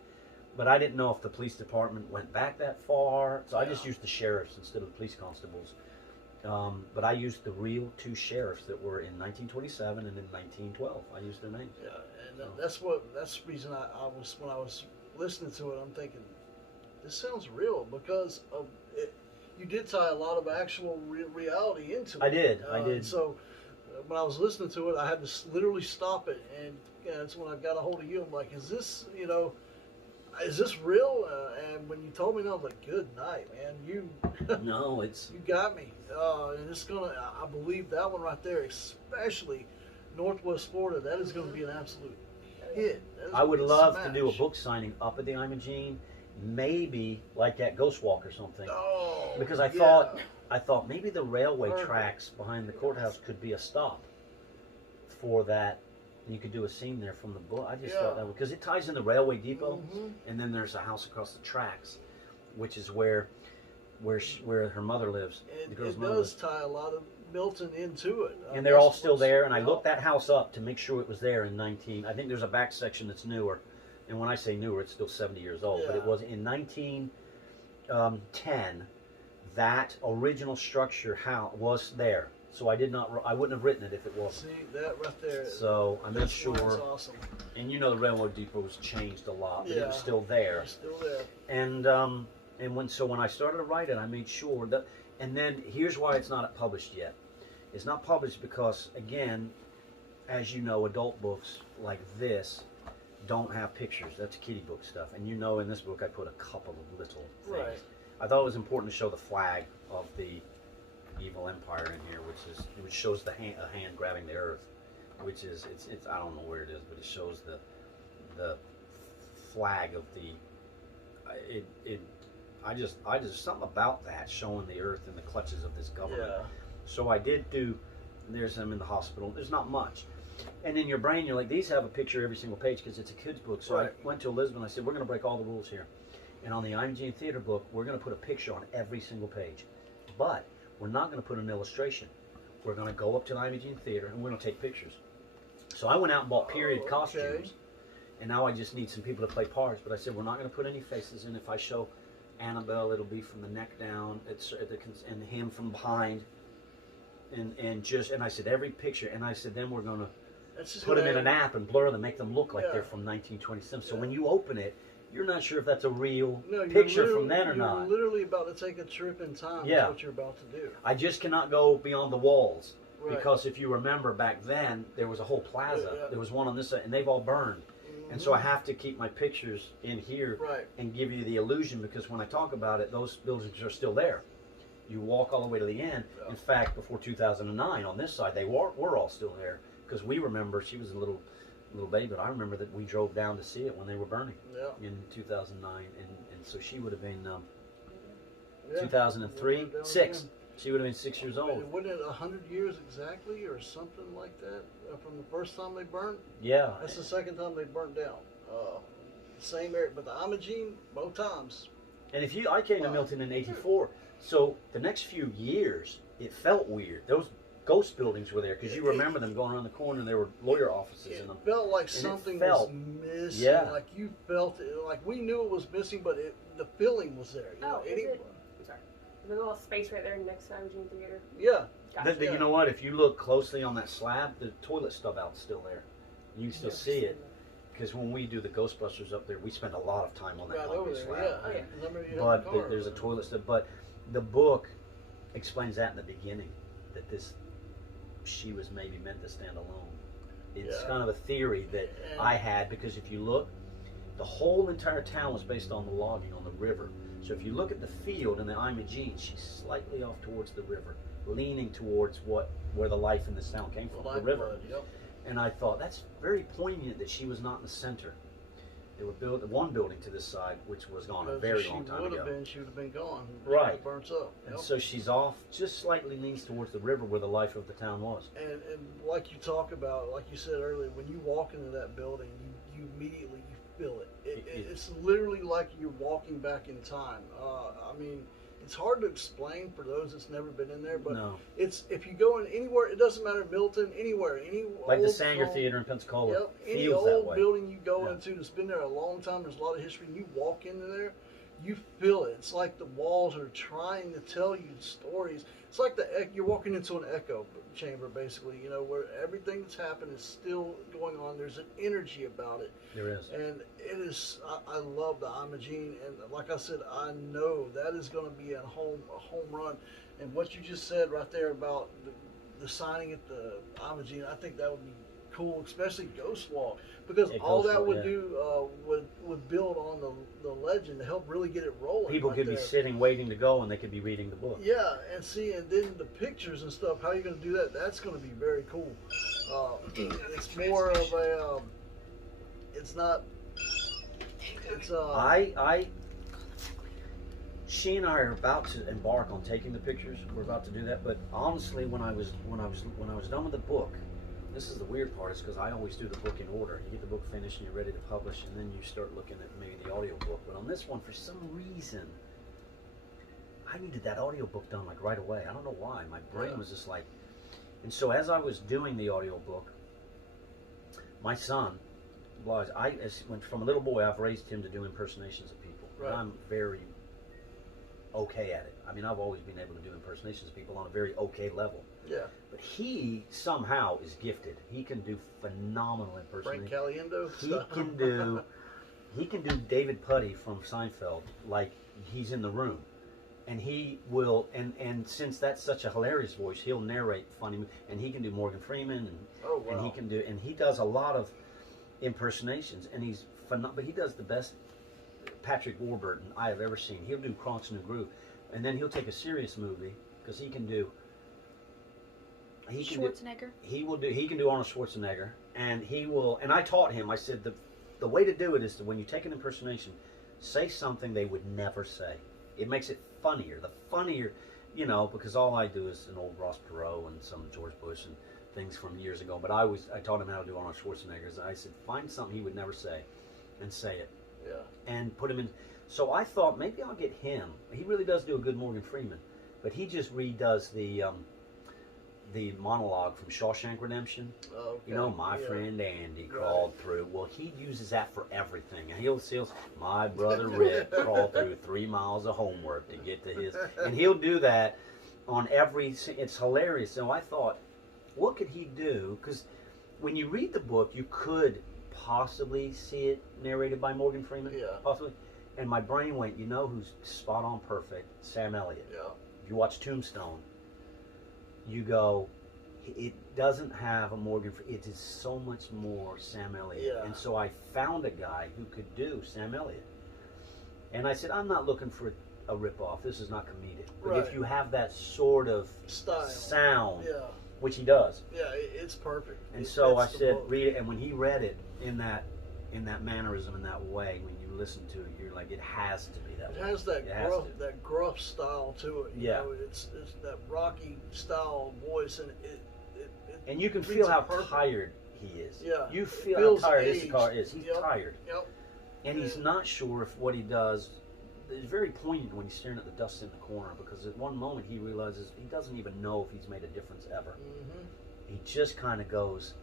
but I didn't know if the police department went back that far, so I just used the sheriffs instead of the police constables. But I used the real two sheriffs that were in 1927 and in 1912. I used their names. Yeah, and that's the reason when I was listening to it, I'm thinking, this sounds real because of it. You did tie a lot of actual reality into it. I did. So when I was listening to it, I had to literally stop it, and that's when I got a hold of you. I'm like, is this real? And when you told me, I was like, good night, man. You No, it's you got me. And it's I believe that one right there, especially Northwest Florida, that is going to be an absolute hit. I would love to do a book signing up at the Imogene, maybe like at Ghost Walk or something. Oh, Because I yeah. thought maybe the railway Perfect. tracks behind the courthouse could be a stop for that. You could do a scene there from the book. I just thought that because it ties in the railway depot, and then there's a house across the tracks, which is where her mother lives. The girl's It mother does lives. tie a lot of Milton into it. And they're all still there. And I yeah. looked that house up to make sure it was there in 19. I think there's a back section that's newer, and when I say newer, it's still 70 years old. But it Yeah. was in 1910. That original structure house was there. So I wouldn't have written it if it wasn't. See that right there. So I made That's sure, awesome. and you know the railroad depot was changed a lot, but it was Yeah. still there. It's still there. And when I started to write it, I made sure that. And then here's why it's not published yet. It's not published because, again, as you know, adult books like this don't have pictures. That's kiddie book stuff. And you know, in this book, I put a couple of little things. Right. I thought it was important to show the flag of the evil empire in here, which shows a hand grabbing the earth, which is it's I don't know where it is, but it shows the flag of the I just something about that showing the earth in the clutches of this government. Yeah. So I did do. There's them in the hospital. There's not much, and in your brain you're like, these have a picture every single page because it's a kid's book. So Right. I went to Elizabeth and I said, we're going to break all the rules here, and on the Imogene Theater book we're going to put a picture on every single page, but we're not going to put an illustration. We're going to go up to the Imogene Theater and we're going to take pictures. So I went out and bought period okay. costumes, and now I just need some people to play parts. But I said we're not going to put any faces in. If I show Annabelle, it'll be from the neck down, and him from behind, and I said every picture, and I said then we're going to That's just put them in gonna- an app and blur them, make them look like Yeah. they're from 1927. So Yeah. when you open it, you're not sure if that's a real No, you're picture literally- from then or not. You're literally about to take a trip in time. Yeah. That's what you're about to do. I just cannot go beyond the walls. Right. Because if you remember back then, there was a whole plaza. Yeah. There was one on this side, and they've all burned. And so I have to keep my pictures in here Right. and give you the illusion, because when I talk about it, those buildings are still there. You walk all the way to the end. Yeah. In fact, before 2009, on this side, they were all still there. Because we remember, she was a little baby, but I remember that we drove down to see it when they were burning Yeah. in 2009. And so she would have been Yeah. 2003, Down 6. again. She would have been 6 years old. Wasn't it 100 years exactly, or something like that, from the first time they burned? Yeah. That's the second time they burnt down. Same area, but the Imogene, both times. And I came to Milton in '84, so the next few years it felt weird. Those ghost buildings were there because you remember them going around the corner, and there were lawyer offices in It them. felt like it something felt- was missing. Yeah. Like you felt it. Like we knew it was missing, but the feeling was there. You know, Oh, is it? I'm sorry. There's a little space right there next to Imogene Theater. Yeah. Gotcha. You know what? If you look closely on that slab, the toilet stub out's still there. You can still Never see seen it because when we do the Ghostbusters up there, we spend a lot of time on that Right over concrete there. slab. Yeah. Oh, yeah. Remember you had But the car there's a over toilet stub. But the book explains that in the beginning, that she was maybe meant to stand alone. It's Yeah. kind of a theory that And- I had, because if you look, The whole entire town was based on the logging on the river. So if you look at the field in the Imogene, she's slightly off towards the river, leaning towards where the life in this town came from, the river. Yep. And I thought that's very poignant that she was not in the center. They were built one building to this side, which was gone a very long time ago. She would have been gone. Right. It burns up. And so she's off, just slightly leans towards the river where the life of the town was. And like you talk about, like you said earlier, when you walk into that building, you immediately feel it. It's literally like you're walking back in time. I mean, it's hard to explain for those that's never been in there, but No. it's if you go in anywhere, it doesn't matter, Milton, anywhere, Like the old Sanger home, Theater in Pensacola. Yep, any feels that old way. building you go Yeah. into that's been there a long time, there's a lot of history, and you walk into there, you feel it. It's like the walls are trying to tell you stories. It's like you're walking into an echo chamber, basically, you know, where everything that's happened is still going on. There's an energy about it. There is. And it is, I love the Imogene, and like I said, I know that is going to be a home run. And what you just said right there about the signing at the Imogene, I think that would be cool, especially Ghost Walk, because Yeah, all Ghost that Walk, would yeah. do would build on the legend to help really get it rolling. People right could be there. sitting waiting to go, and they could be reading the book. Yeah, and then the pictures and stuff. How you're going to do that? That's going to be very cool. It's more of a. It's not. It's She and I are about to embark on taking the pictures. We're about to do that. But honestly, when I was done with the book, this is the weird part. Is because I always do the book in order. You get the book finished and you're ready to publish, and then you start looking at maybe the audio book. But on this one, for some reason, I needed that audio book done like right away. I don't know why. My brain was just like. And so as I was doing the audio book, my son was from a little boy, I've raised him to do impersonations of people. Right. And I'm very okay at it. I mean, I've always been able to do impersonations of people on a very okay level. yeah. But he somehow is gifted. He can do phenomenal Frank impersonations. Caliendo. He can do David Puddy from Seinfeld like he's in the room. And he will, and since that's such a hilarious voice, he'll narrate funny, and he can do Morgan Freeman, and Oh, wow. and he does a lot of impersonations, and but he does the best Patrick Warburton I have ever seen. He'll do Kronk's New Groove, and then he'll take a serious movie because he can do. Schwarzenegger. He can do Arnold Schwarzenegger, and he will. And I taught him. I said the way to do it is to, when you take an impersonation, say something they would never say. It makes it funnier. The funnier, because all I do is an old Ross Perot and some George Bush and things from years ago. But I taught him how to do Arnold Schwarzenegger's. I said, find something he would never say, and say it, Yeah. and put him in. So I thought maybe I'll get him. He really does do a good Morgan Freeman, but he just redoes the monologue from Shawshank Redemption. Okay. My Yeah. friend Andy crawled through. Well, he uses that for everything. And he'll my brother Rick crawled through 3 miles of homework to get to his. And he'll do that on every. It's hilarious. So I thought, what could he do? Because when you read the book, you could possibly see it narrated by Morgan Freeman. Yeah. Possibly. And my brain went, who's spot on perfect? Sam Elliott. Yeah. If you watch Tombstone, you go, it doesn't have a Morgan. It is so much more Sam Elliott. Yeah. And so I found a guy who could do Sam Elliott. And I said, I'm not looking for a ripoff. This is not comedic. But Right. if you have that sort of Style. sound, Yeah. which he does. Yeah. It's perfect. And so I That's the said, book. read it. And when he read it in that mannerism, in that way, when you listen to it, you're like, it has to be that It way. has that It has gruff, to. that gruff style to it. Yeah. It's that rocky style voice, and it And you can reads feel it how perfect. tired he is. Yeah. You It feel how feels tired aged. Issachar is. He's Yep. tired. Yep. And he's not sure if what he does is very poignant when he's staring at the dust in the corner, because at one moment he realizes he doesn't even know if he's made a difference ever. Mm-hmm. He just kind of goes,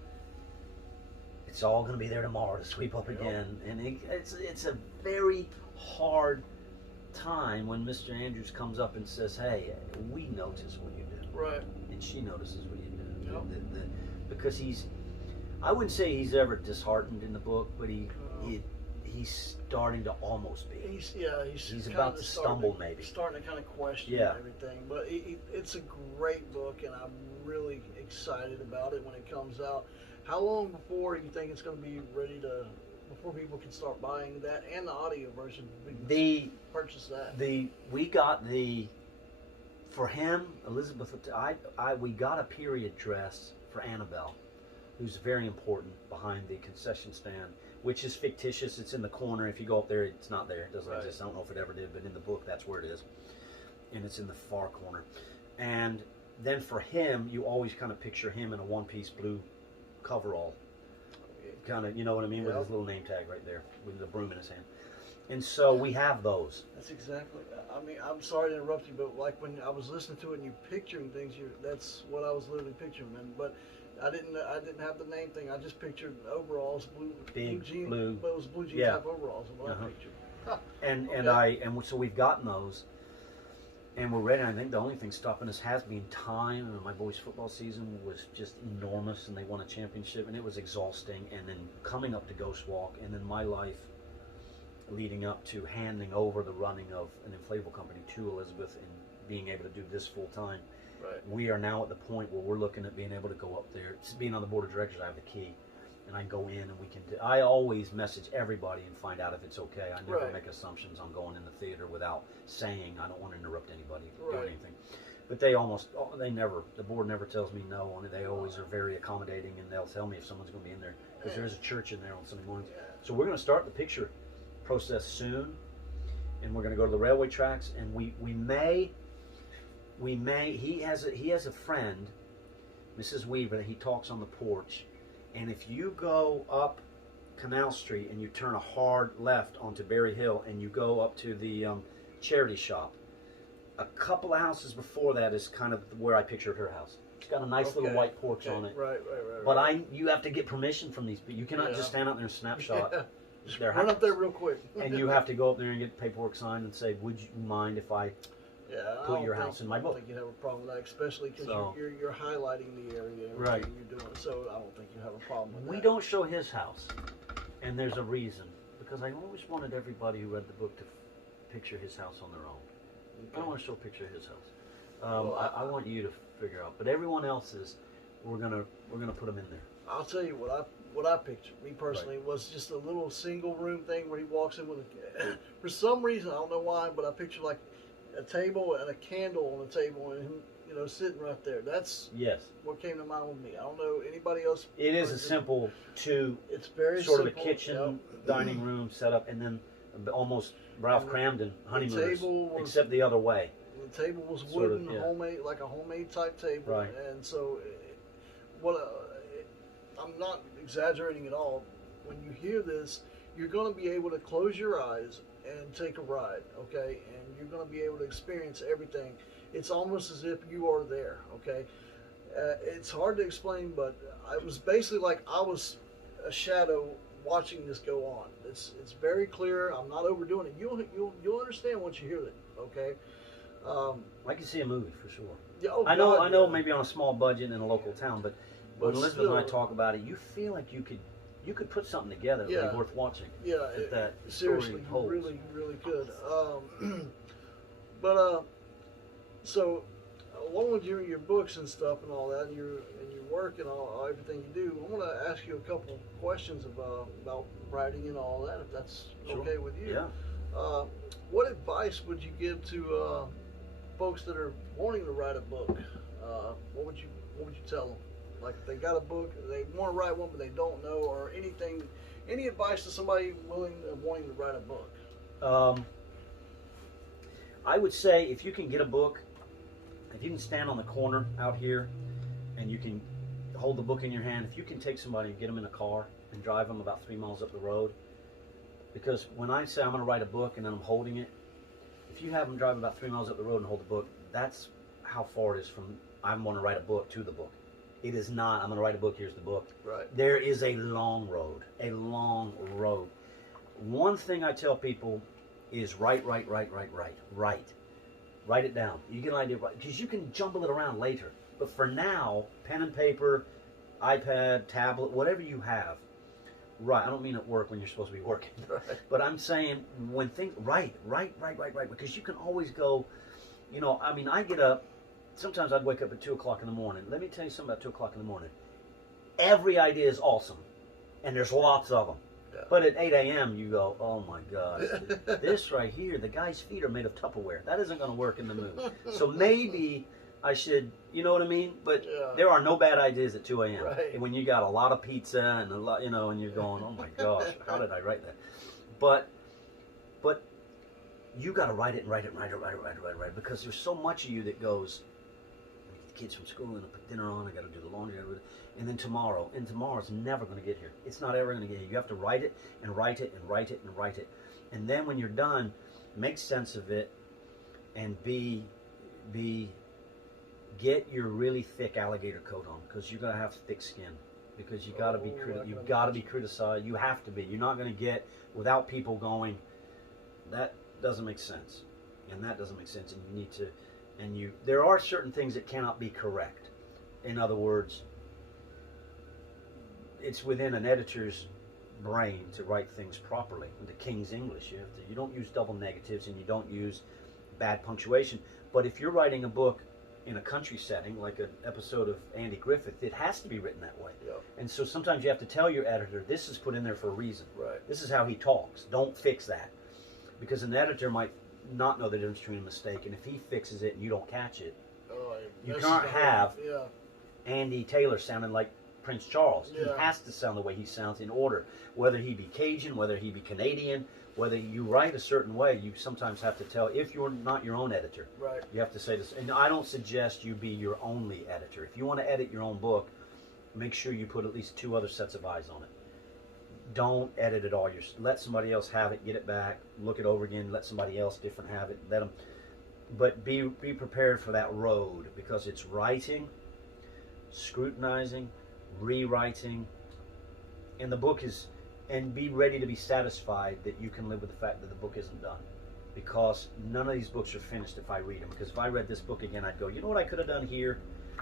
it's all going to be there tomorrow to sweep up Yep. again. And it's a very hard time when Mr. Andrews comes up and says, hey, we notice what you do. Right. And she notices what you do. Yep. Because I wouldn't say he's ever disheartened in the book, but he's starting to almost be. He's He's kinda about to starting stumble, maybe. Starting to kind of question Yeah. everything, but it's a great book, and I'm really excited about it when it comes out. How long before you think it's going to be ready to before people can start buying that and the audio version, we can The purchase that. we got for him, Elizabeth. We got a period dress for Annabelle, who's very important behind the concession stand, which is fictitious. It's in the corner. If you go up there, it's not there. It doesn't Right. exist. I don't know if it ever did, but in the book, that's where it is, and it's in the far corner. And then for him, you always kind of picture him in a one-piece blue coverall, kind of, you know what I mean, with Yep. his little name tag right there, with the broom in his hand. And so we have those. That's exactly. I mean, I'm sorry to interrupt you, but like when I was listening to it and you picturing things, that's what I was literally picturing, man. But I didn't have the name thing. I just pictured overalls, blue Big jean, blue. but it was blue jean Yeah. type overalls. Is what Uh-huh. I pictured. Huh. And so we've gotten those, and we're ready. I think the only thing stopping us has been time. And my boys' football season was just enormous, and they won a championship, and it was exhausting. And then coming up to Ghost Walk, and then my life leading up to handing over the running of an inflatable company to Elizabeth and being able to do this full time. Right. We are now at the point where we're looking at being able to go up there. Just being on the board of directors, I have the key, and I go in and we can. I always message everybody and find out if it's okay. I never Right. make assumptions on going in the theater without saying I don't want to interrupt anybody Right. doing anything. But the board never tells me no on it. They always are very accommodating, and they'll tell me if someone's going to be in there because there is a church in there on Sunday mornings. Yeah. So we're going to start the picture process soon, and we're going to go to the railway tracks, and we may he has a friend, Mrs. Weaver, that he talks on the porch, and if you go up Canal Street and you turn a hard left onto Berry Hill and you go up to the charity shop, a couple of houses before that is kind of where I pictured her house. It's got a nice little Okay. white porch Okay. on it. Right. But you have to get permission from these people. You cannot Yeah. just stand out there and snapshot Yeah. their Run house. up there real quick. And you have to go up there and get paperwork signed and say, would you mind if I Yeah, I put don't your think- house in my I don't book? think you have a problem with that, especially because So- you're highlighting the area and Right. everything you're doing. So I don't think you have a problem with We that. don't show his house, and there's a reason, because I always wanted everybody who read the book to picture his house on their own. I don't want to show a picture of his house. Well, I want you to figure out, but everyone else's, we're gonna put them in there. I'll tell you what I pictured. Me personally was just a little single room thing where he walks in with a. For some reason, I don't know why, but I pictured like a table and a candle on the table and him, sitting right there. That's Yes, what came to mind with me. I don't know anybody else. it is a Or simple It's very sort of simple. a kitchen, dining room setup, and then almost Ralph And Cramden honeymooners, table was- except the other way. The table was Sort of, wooden, yeah. homemade, like a homemade type table. Right. And so, I'm not exaggerating at all. When you hear this, you're going to be able to close your eyes and take a ride, okay? And you're going to be able to experience everything. It's almost as if you are there, okay? It's hard to explain, but it was basically like I was a shadow watching this go on. It's very clear. I'm not overdoing it. You'll understand once you hear it, okay? I can see a movie for sure. Yeah, oh I know, God, yeah. maybe on a small budget in a local town, but when But Elizabeth and I still- talk about it, you feel like you could put something together that would Yeah. be worth watching. Yeah, that seriously, story you holds. really could. So along with your books and stuff and all that, and your work and all everything you do, I want to ask you a couple questions about writing and all that, if that's Sure. okay with you. Yeah. What advice would you give to folks that are wanting to write a book? What would you tell them? Like if they got a book, they want to write one, but they don't know, or anything. Any advice to somebody wanting to write a book? I would say if you can get a book, if you can stand on the corner out here and you can hold the book in your hand, if you can take somebody and get them in a car and drive them about 3 miles up the road, because when I say I'm going to write a book and then I'm holding it, if you have them drive about 3 miles up the road and hold the book, that's how far it is from I'm going to write a book to the book. It is not, I'm going to write a book, here's the book. Right. There is a long road, a long road. One thing I tell people is write. Write it down. You get an idea, because you can jumble it around later. But for now, pen and paper, iPad, tablet, whatever you have, write. I don't mean at work when you're supposed to be working. But I'm saying when things, write. Because you can always go, I get up, sometimes I'd wake up at 2 o'clock in the morning. Let me tell you something about 2 o'clock in the morning. Every idea is awesome. And there's lots of them. Yeah. But at 8 a.m. you go, oh my gosh, this right here, the guy's feet are made of Tupperware. That isn't going to work in the movie. So maybe I should, you know what I mean? But Yeah. there are no bad ideas at 2 a.m. Right. And when you got a lot of pizza and a lot, you know, and you're going, oh my gosh, how did I write that? But you got to write it and write it and write it because there's so much of you that goes, I get the kids from school and I put dinner on, I got to do the laundry, and then tomorrow's never going to get here. It's not ever going to get here. You have to write it and write it and write it and write it. And then when you're done, make sense of it and get your really thick alligator coat on because you're going to have thick skin because you got to be you've got to be criticized. You have to be. You're not going to get without people going, that doesn't make sense. And that doesn't make sense. And you need to, there are certain things that cannot be correct. In other words, it's within an editor's brain to write things properly. In the King's English, you don't use double negatives and you don't use bad punctuation. But if you're writing a book in a country setting, like an episode of Andy Griffith, it has to be written that way. Yep. And so sometimes you have to tell your editor, this is put in there for a reason. Right. This is how he talks. Don't fix that. Because an editor might not know the difference between a mistake, and if he fixes it and you don't catch it, you can't have Andy Taylor sounding like Prince Charles. Yeah. He has to sound the way he sounds in order. Whether he be Cajun, whether he be Canadian, whether you write a certain way, you sometimes have to tell, if you're not your own editor, Right. you have to say this. And I don't suggest you be your only editor. If you want to edit your own book, make sure you put at least 2 other sets of eyes on it. Don't edit it all. Let somebody else have it, get it back, look it over again, let somebody else different have it, let them. But be prepared for that road because it's writing, scrutinizing, rewriting, and the book is, and be ready to be satisfied that you can live with the fact that the book isn't done. Because none of these books are finished if I read them. Because if I read this book again, I'd go, you know what I could have done here?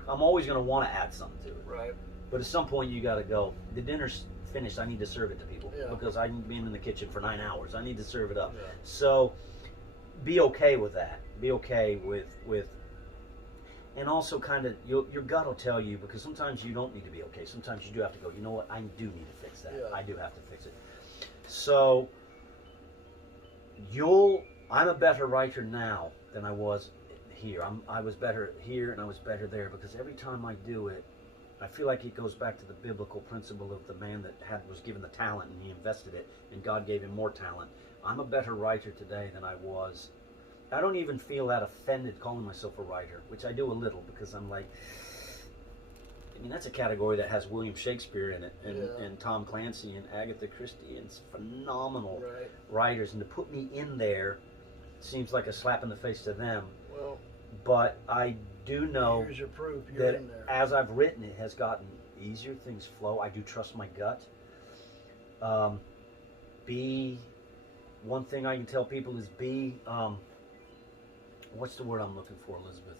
I'm always going to want to add something to it. Right. But at some point you got to go, the dinner's finished, I need to serve it to people. Yeah. Because I've been in the kitchen for 9 hours. I need to serve it up. Yeah. So be okay with that. Be okay with and also kind of, your gut will tell you, because sometimes you don't need to be okay. Sometimes you do have to go, you know what, I do need to fix that. Yeah. I do have to fix it. So I'm a better writer now than I was here. I was better here and I was better there because every time I do it, I feel like it goes back to the biblical principle of the man that was given the talent and he invested it and God gave him more talent. I'm a better writer today than I was. I don't even feel that offended calling myself a writer, which I do a little because I'm like, I mean, that's a category that has William Shakespeare in it and Tom Clancy and Agatha Christie and phenomenal writers. And to put me in there seems like a slap in the face to them. Well, but I do know here's your proof. You're that in there. as I've written, it has gotten easier. Things flow. I do trust my gut. One thing I can tell people is what's the word I'm looking for, Elizabeth?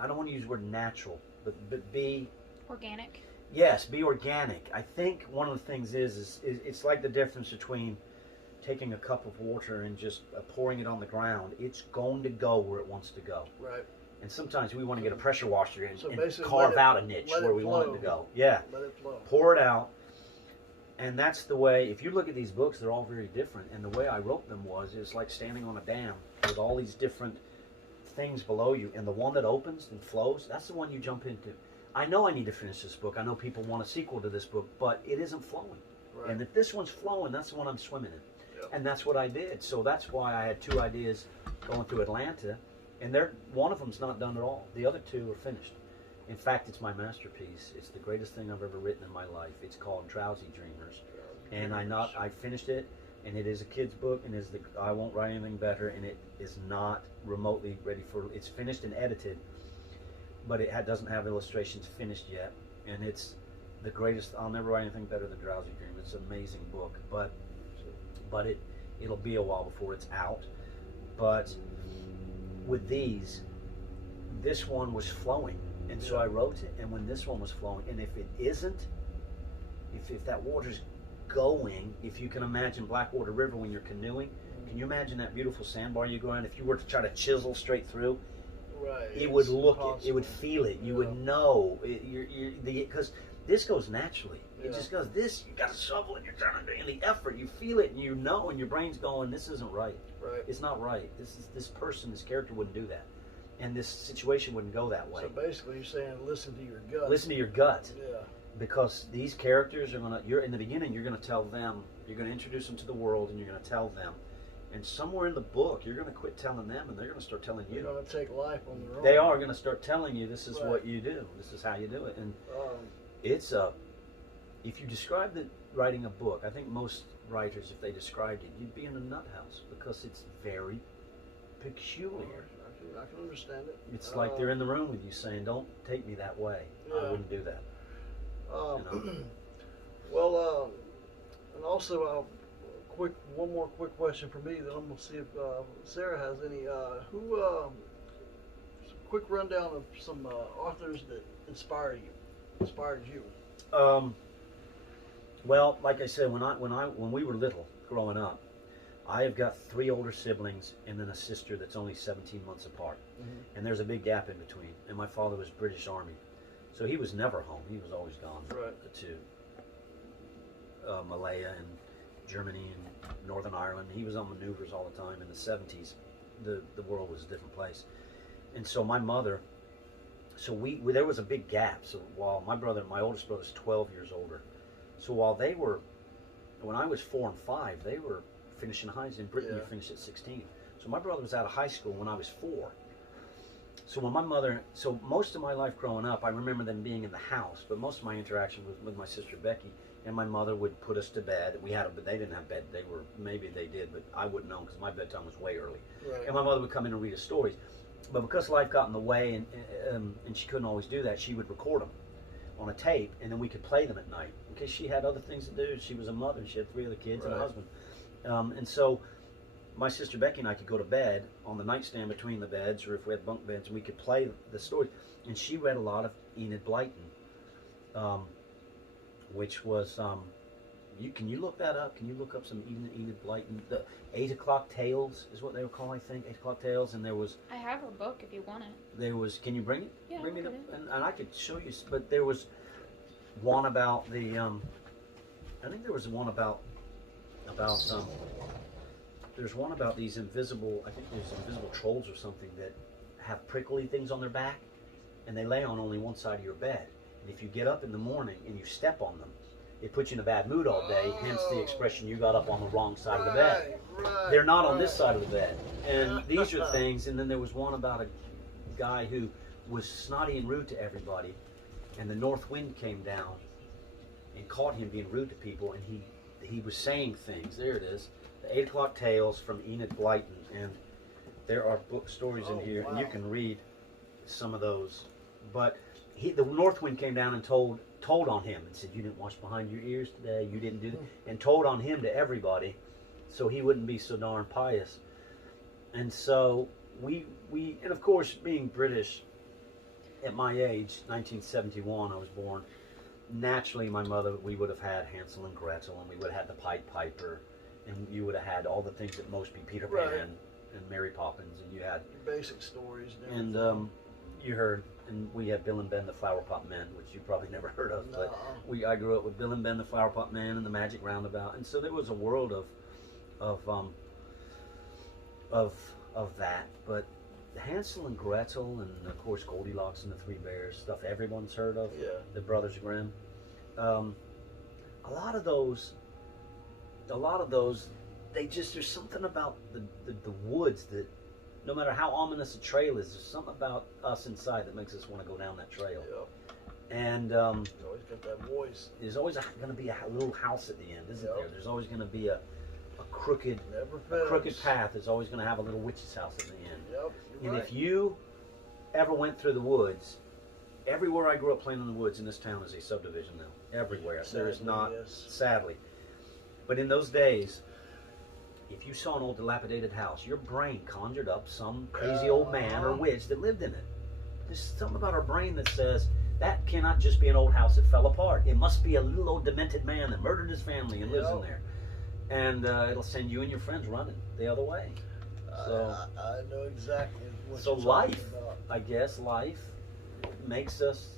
I don't want to use the word natural, but be organic. Yes, be organic. I think one of the things is it's like the difference between taking a cup of water and just pouring it on the ground. It's going to go where it wants to go. Right. And sometimes we want to get a pressure washer and basically carve out a niche where we want it to go. Yeah. Let it flow. Pour it out. And that's the way, if you look at these books, they're all very different. And the way I wrote them it's like standing on a dam with all these different things below you. And the one that opens and flows, that's the one you jump into. I know I need to finish this book. I know people want a sequel to this book, but it isn't flowing. Right. And if this one's flowing, that's the one I'm swimming in. Yep. And that's what I did. So that's why I had 2 ideas going through Atlanta. And one of them's not done at all. The other 2 are finished. In fact, it's my masterpiece. It's the greatest thing I've ever written in my life. It's called Drowsy Dreamers. And I finished it, and it is a kid's book, and I won't write anything better, and it is not remotely ready it's finished and edited, but it doesn't have illustrations finished yet. And it's the greatest. I'll never write anything better than Drowsy Dream. It's an amazing book, but it'll be a while before it's out. But with this one was flowing, and so I wrote it. And when this one was flowing, and if it isn't, if that water's going, if you can imagine Blackwater River when you're canoeing, can you imagine that beautiful sandbar you go on? If you were to try to chisel straight through, right, it would look it, it would feel it. You would know because This goes naturally. It Yeah. just goes, this, you got a shovel and you're trying to, and the effort, you feel it and you know, and your brain's going, this isn't right. Right. It's not right. This person, this character wouldn't do that. And this situation wouldn't go that way. So basically, you're saying listen to your gut. Listen to your gut. Yeah. Because these characters are you're in the beginning, you're gonna tell them, you're gonna introduce them to the world and you're gonna tell them. And somewhere in the book, you're gonna quit telling them and they're gonna start telling you. You're going to take life on their own. They are gonna start telling you this is Right. what you do. This is how you do it. And Um, it's if you describe writing a book, I think most writers, if they described it, you'd be in a nut house because it's very peculiar. I can understand it. It's like they're in the room with you saying, don't take me that way. I Yeah. wouldn't do that. Well, and also, one more quick question for me. Then I'm gonna see if Sarah has any. Quick rundown of some authors that inspired you. Well, like I said, when we were little, growing up, I have got 3 older siblings and then a sister that's only 17 months apart, and there's a big gap in between. And my father was British Army, so he was never home. He was always gone Right. to Malaya and Germany and Northern Ireland. He was on maneuvers all the time. In the 70s, the world was a different place, and so my mother. So there was a big gap. So while my oldest brother's 12 years older. So while when I was 4 and 5, they were finishing highs. In Britain, you finished at 16. So my brother was out of high school when I was 4. So so most of my life growing up, I remember them being in the house, but most of my interaction was with my sister Becky, and my mother would put us to bed. But they didn't have bed. Maybe they did, but I wouldn't know because my bedtime was way early. Right. And my mother would come in and read us stories. But because life got in the way and she couldn't always do that, she would record them on a tape, and then we could play them at night because she had other things to do. She was a mother, and she had 3 other kids and a Right. husband. And so my sister Becky and I could go to bed on the nightstand between the beds, or if we had bunk beds, and we could play the stories. And she read a lot of Enid Blyton, which was can you look that up? Can you look up some Enid Blyton? The 8 O'Clock Tales is what they were called, I think. 8 O'Clock Tales, and there was. I have her book if you want it. There was. Can you bring it? Yeah, bring it I'll up, get it. and I could show you. But there was one about the. I think there was one about. There's one about these invisible. I think there's invisible trolls or something that have prickly things on their back, and they lay on only one side of your bed. And if you get up in the morning and you step on them, it puts you in a bad mood all day. Hence the expression, you got up on the wrong side of the bed. Right. They're not on this side of the bed. And these are things. And then there was one about a guy who was snotty and rude to everybody, and the north wind came down and caught him being rude to people, and he was saying things. There it is, the 8 O'Clock Tales from Enid Blyton, and there are book stories in here, and you can read some of those. But the north wind came down and told on him and said, you didn't wash behind your ears today, you didn't do that, and told on him to everybody, so he wouldn't be so darn pious. And so we and of course, being British, at my age, 1971, I was born. Naturally, my mother, we would have had Hansel and Gretel, and we would have had the Pied Piper, and you would have had all the things that most be Peter Pan Right. and Mary Poppins, and you had Basic stories. and you heard, and we had Bill and Ben the Flower Pot Men, which you probably never heard of, but I grew up with Bill and Ben the Flower Pot Men and the Magic Roundabout, and so there was a world of that. But Hansel and Gretel, and of course Goldilocks and the Three Bears, stuff everyone's heard of. Yeah. The Brothers Grimm. A lot of those. There's something about the woods that, no matter how ominous a trail is, there's something about us inside that makes us want to go down that trail. Yeah. And You always got that voice. there's always going to be a little house at the end, isn't Yep. there? There's always going to be a crooked Never a fails. crooked path is always going to have a little witch's house at the end. Yep. And You're right. if you ever went through the woods, everywhere I grew up playing in the woods in this town is a subdivision now. Everywhere. There is Sadly, not, yes. sadly. But in those days, if you saw an old dilapidated house, your brain conjured up some crazy old man or witch that lived in it. There's something about our brain that says, that cannot just be an old house that fell apart. It must be a little old demented man that murdered his family and lives in there. And it'll send you and your friends running the other way. So, I know exactly what so you're life, talking about. I guess, life makes us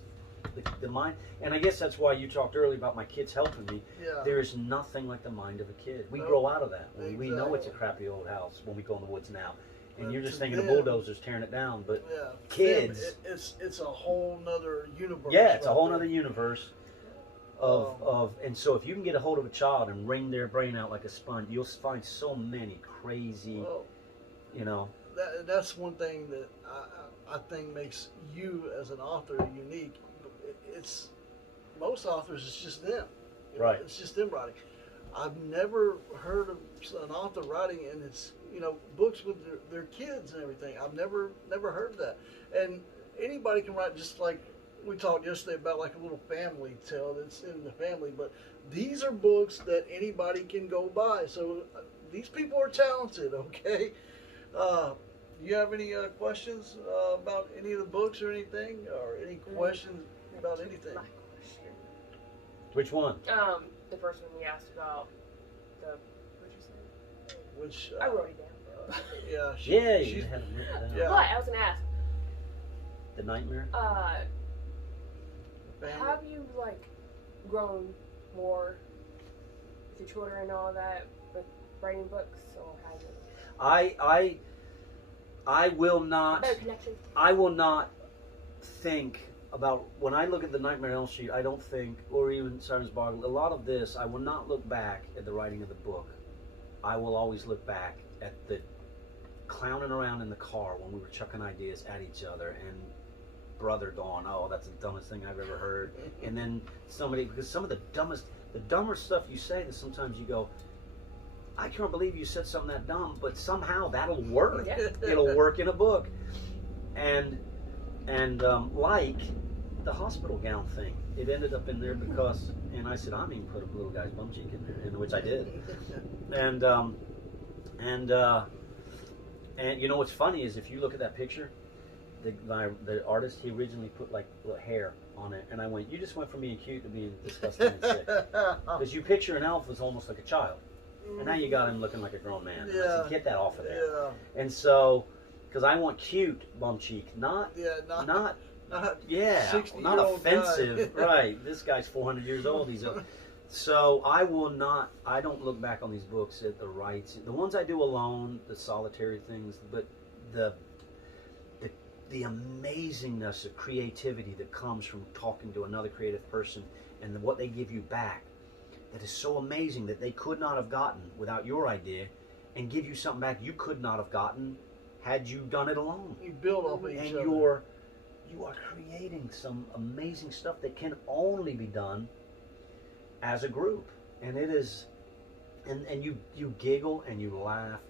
the mind. And I guess that's why you talked earlier about my kids helping me. Yeah. There is nothing like the mind of a kid. We Nope. grow out of that. We know it's a Exactly. crappy old house when we go in the woods now. And But you're just to thinking of them- bulldozers tearing it down. But Yeah, kids. Them, it's a whole nother universe. yeah, it's a right whole there. other universe of and so if you can get a hold of a child and wring their brain out like a sponge, you'll find so many crazy, Well, you know. that's one thing that I think makes you as an author unique. It's most authors, it's just them. You know, Right. It's just them writing. I've never heard of an author writing and it's books with their kids and everything. I've never heard of that. And anybody can write, just like we talked yesterday about like a little family tale that's in the family. But these are books that anybody can go buy. So these people are talented. Okay. You have any questions about any of the books or anything, or any questions about anything? My question. Which one? The first one you asked about the, what'd you say? Which I wrote it down. yeah, Yeah, you she's had it written down. Yeah. But I was gonna ask, The Nightmare. family. have you like grown more with your children and all that with writing books, or have you I will not. better connection? I will not think about when I look at the Nightmare on Elm Street. I don't think, or even Siren's Boggle. A lot of this, I will not look back at the writing of the book. I will always look back at the clowning around in the car when we were chucking ideas at each other and brother going, "Oh, that's the dumbest thing I've ever heard." And then somebody, because some of the dumber stuff you say, that sometimes you go, "I can't believe you said something that dumb," but somehow that'll work. Yeah. It'll work in a book. And like the hospital gown thing, it ended up in there because, and I said, I'm even put a little guy's bum cheek in there, and which I did. And you know what's funny is if you look at that picture, the artist, he originally put like little hair on it, and I went, you just went from being cute to being disgusting and sick, because you picture an elf as almost like a child, and now you got him looking like a grown man. And I Yeah. said, get that off of there. Yeah. And so, because I want cute bum cheek, not Yeah. not 60-year-old not offensive. guy. Right. This guy's 400 years old. So I will not. I don't look back on these books at the rights. The ones I do alone, the solitary things, but the amazingness of creativity that comes from talking to another creative person and what they give you back, that is so amazing that they could not have gotten without your idea, and give you something back you could not have gotten had you done it alone. You build off of each And other. you are creating some amazing stuff that can only be done as a group. And it is, and you giggle and you laugh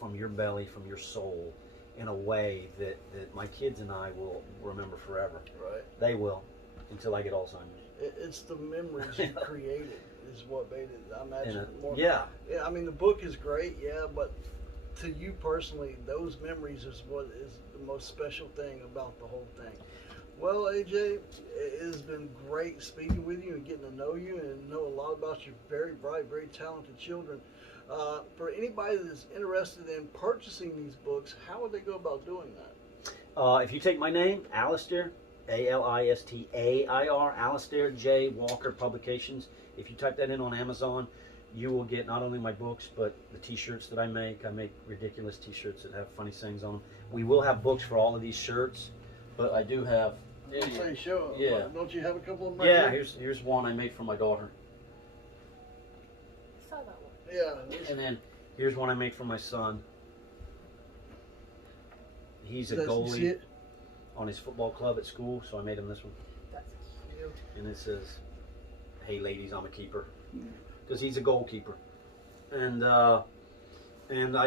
from your belly, from your soul, in a way that my kids and I will remember forever. Right. They will, until I get Alzheimer's. It's the memories you created is what made it. I imagine And, more. yeah. Yeah. I mean, the book is great. Yeah, but to you personally, those memories is what is the most special thing about the whole thing. Well, AJ, it has been great speaking with you and getting to know you and know a lot about your very bright, very talented children. For anybody that's interested in purchasing these books, how would they go about doing that? If you take my name, Alistair, Alistair, Alistair J. Walker Publications. If you type that in on Amazon, you will get not only my books, but the t-shirts that I make. I make ridiculous t-shirts that have funny sayings on them. We will have books for all of these shirts, but I do have... Say, show. Yeah. Don't you have a couple of them? Yeah, Right here's one I made for my daughter. I saw that one. here? Yeah. And then here's one I made for my son. He's a Does he see goalie it? on his football club at school, so I made him this one. That's Yeah. And it says, "Hey ladies, I'm a keeper," because he's a goalkeeper. And I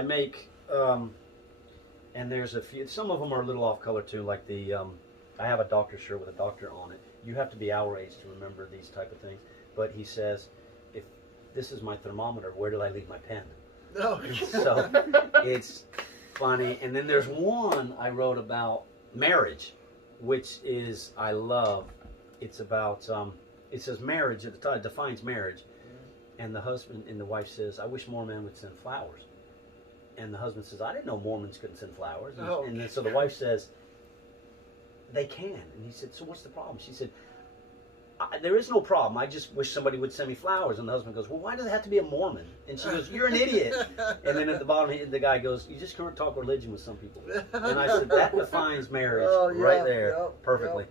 make and there's a few. Some of them are a little off color too, like the I have a doctor shirt with a doctor on it. You have to be our age to remember these type of things. But he says, "If this is my thermometer, where did I leave my pen?" No. So it's funny. And then there's one I wrote about marriage, which is I love. It's about it says marriage at the time, it defines marriage, and the husband and the wife says, "I wish more men would send flowers." And the husband says, "I didn't know Mormons couldn't send flowers." And, Oh. and then so the wife says, "They can." And he said, "So what's the problem?" She said, there is no problem. I just wish somebody would send me flowers. And the husband goes, well, why does it have to be a Mormon? And she goes, you're an idiot. And then at the bottom, the guy goes, you just can't talk religion with some people. And I said, that defines marriage right there perfectly.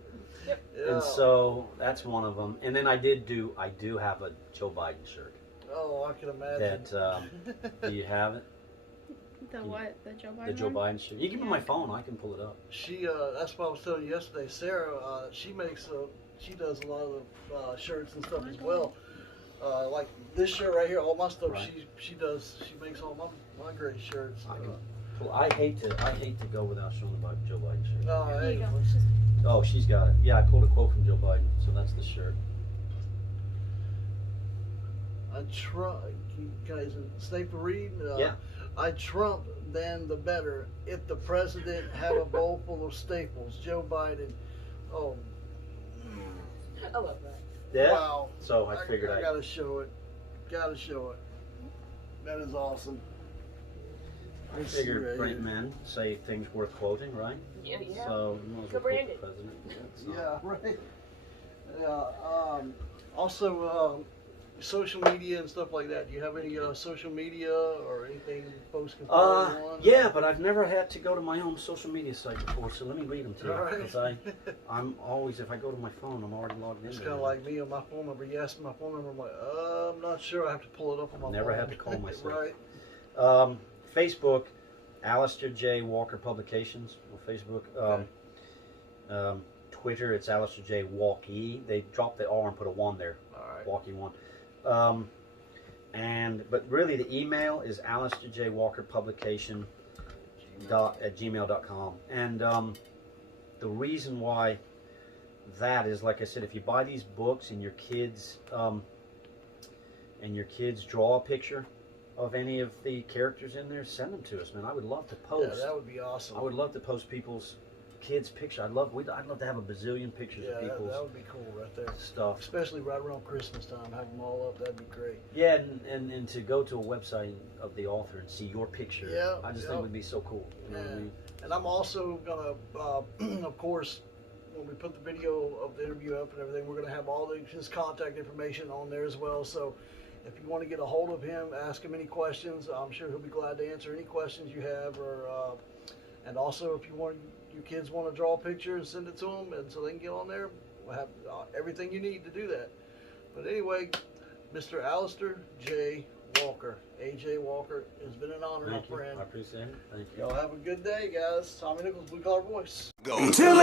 Yep. And so that's one of them. And then I do have a Joe Biden shirt. Oh, I can imagine. That, do you have it? The what? The Joe Biden? The Joe Biden shirt. You give me my phone, I can pull it up. She, that's what I was telling you yesterday. Sarah, she does a lot of shirts and stuff as well. Like this shirt right here, all my stuff. Right. She makes all my great shirts. I hate to go without showing the Joe Biden shirt. Oh, There hey, you go. Oh, she's got it. Yeah, I pulled a quote from Joe Biden, so that's the shirt. Guys, stay for reading. Yeah. I Trump, then the better. If the president had a bowl full of staples, Joe Biden. Oh, I love that. Yeah. wow. So I figured I gotta show it. Gotta show it. That is awesome. I figured great men say things worth quoting, right? Yeah. So you might as well quote the president. Yeah, right. Yeah. Also, social media and stuff like that. Do you have any social media or anything folks can follow you on? Yeah, but I've never had to go to my own social media site before, so let me read them to you. All right. Because I'm always, if I go to my phone, I'm already logged in. It's kind of like me on my phone number. You ask my phone number, I'm like, I'm not sure. I have to pull it up on my phone. Never had to call myself. Right. Facebook, Alistair J. Walker Publications on Facebook. Twitter, it's Alistair J. Walkie. They dropped the R and put a 1 there. All right. Walkie 1. But really the email is Alistair J. Walker Publication at gmail.com. And the reason why that is, like I said, if you buy these books and your kids draw a picture of any of the characters in there, send them to us, man. I would love to post. Yeah, that would be awesome. I would love to post people's kids' picture. I'd love to have a bazillion pictures of people's that would be cool right there. stuff. Especially right around Christmas time, have them all up. That'd be great. Yeah, and to go to a website of the author and see your picture, Yeah, I just think would be so cool. You know what I mean? And I'm also gonna, of course, when we put the video of the interview up and everything, we're gonna have all his contact information on there as well. So if you want to get a hold of him, ask him any questions. I'm sure he'll be glad to answer any questions you have. And also, if your kids want to draw a picture and send it to them, and so they can get on there, we'll have everything you need to do that. But anyway, Mr. Alistair J. Walker, A.J. Walker, it's been an honor, my friend. I appreciate it. Thank you. Y'all have a good day, guys. Tommy Nichols, Blue Collar Voice. Go. Till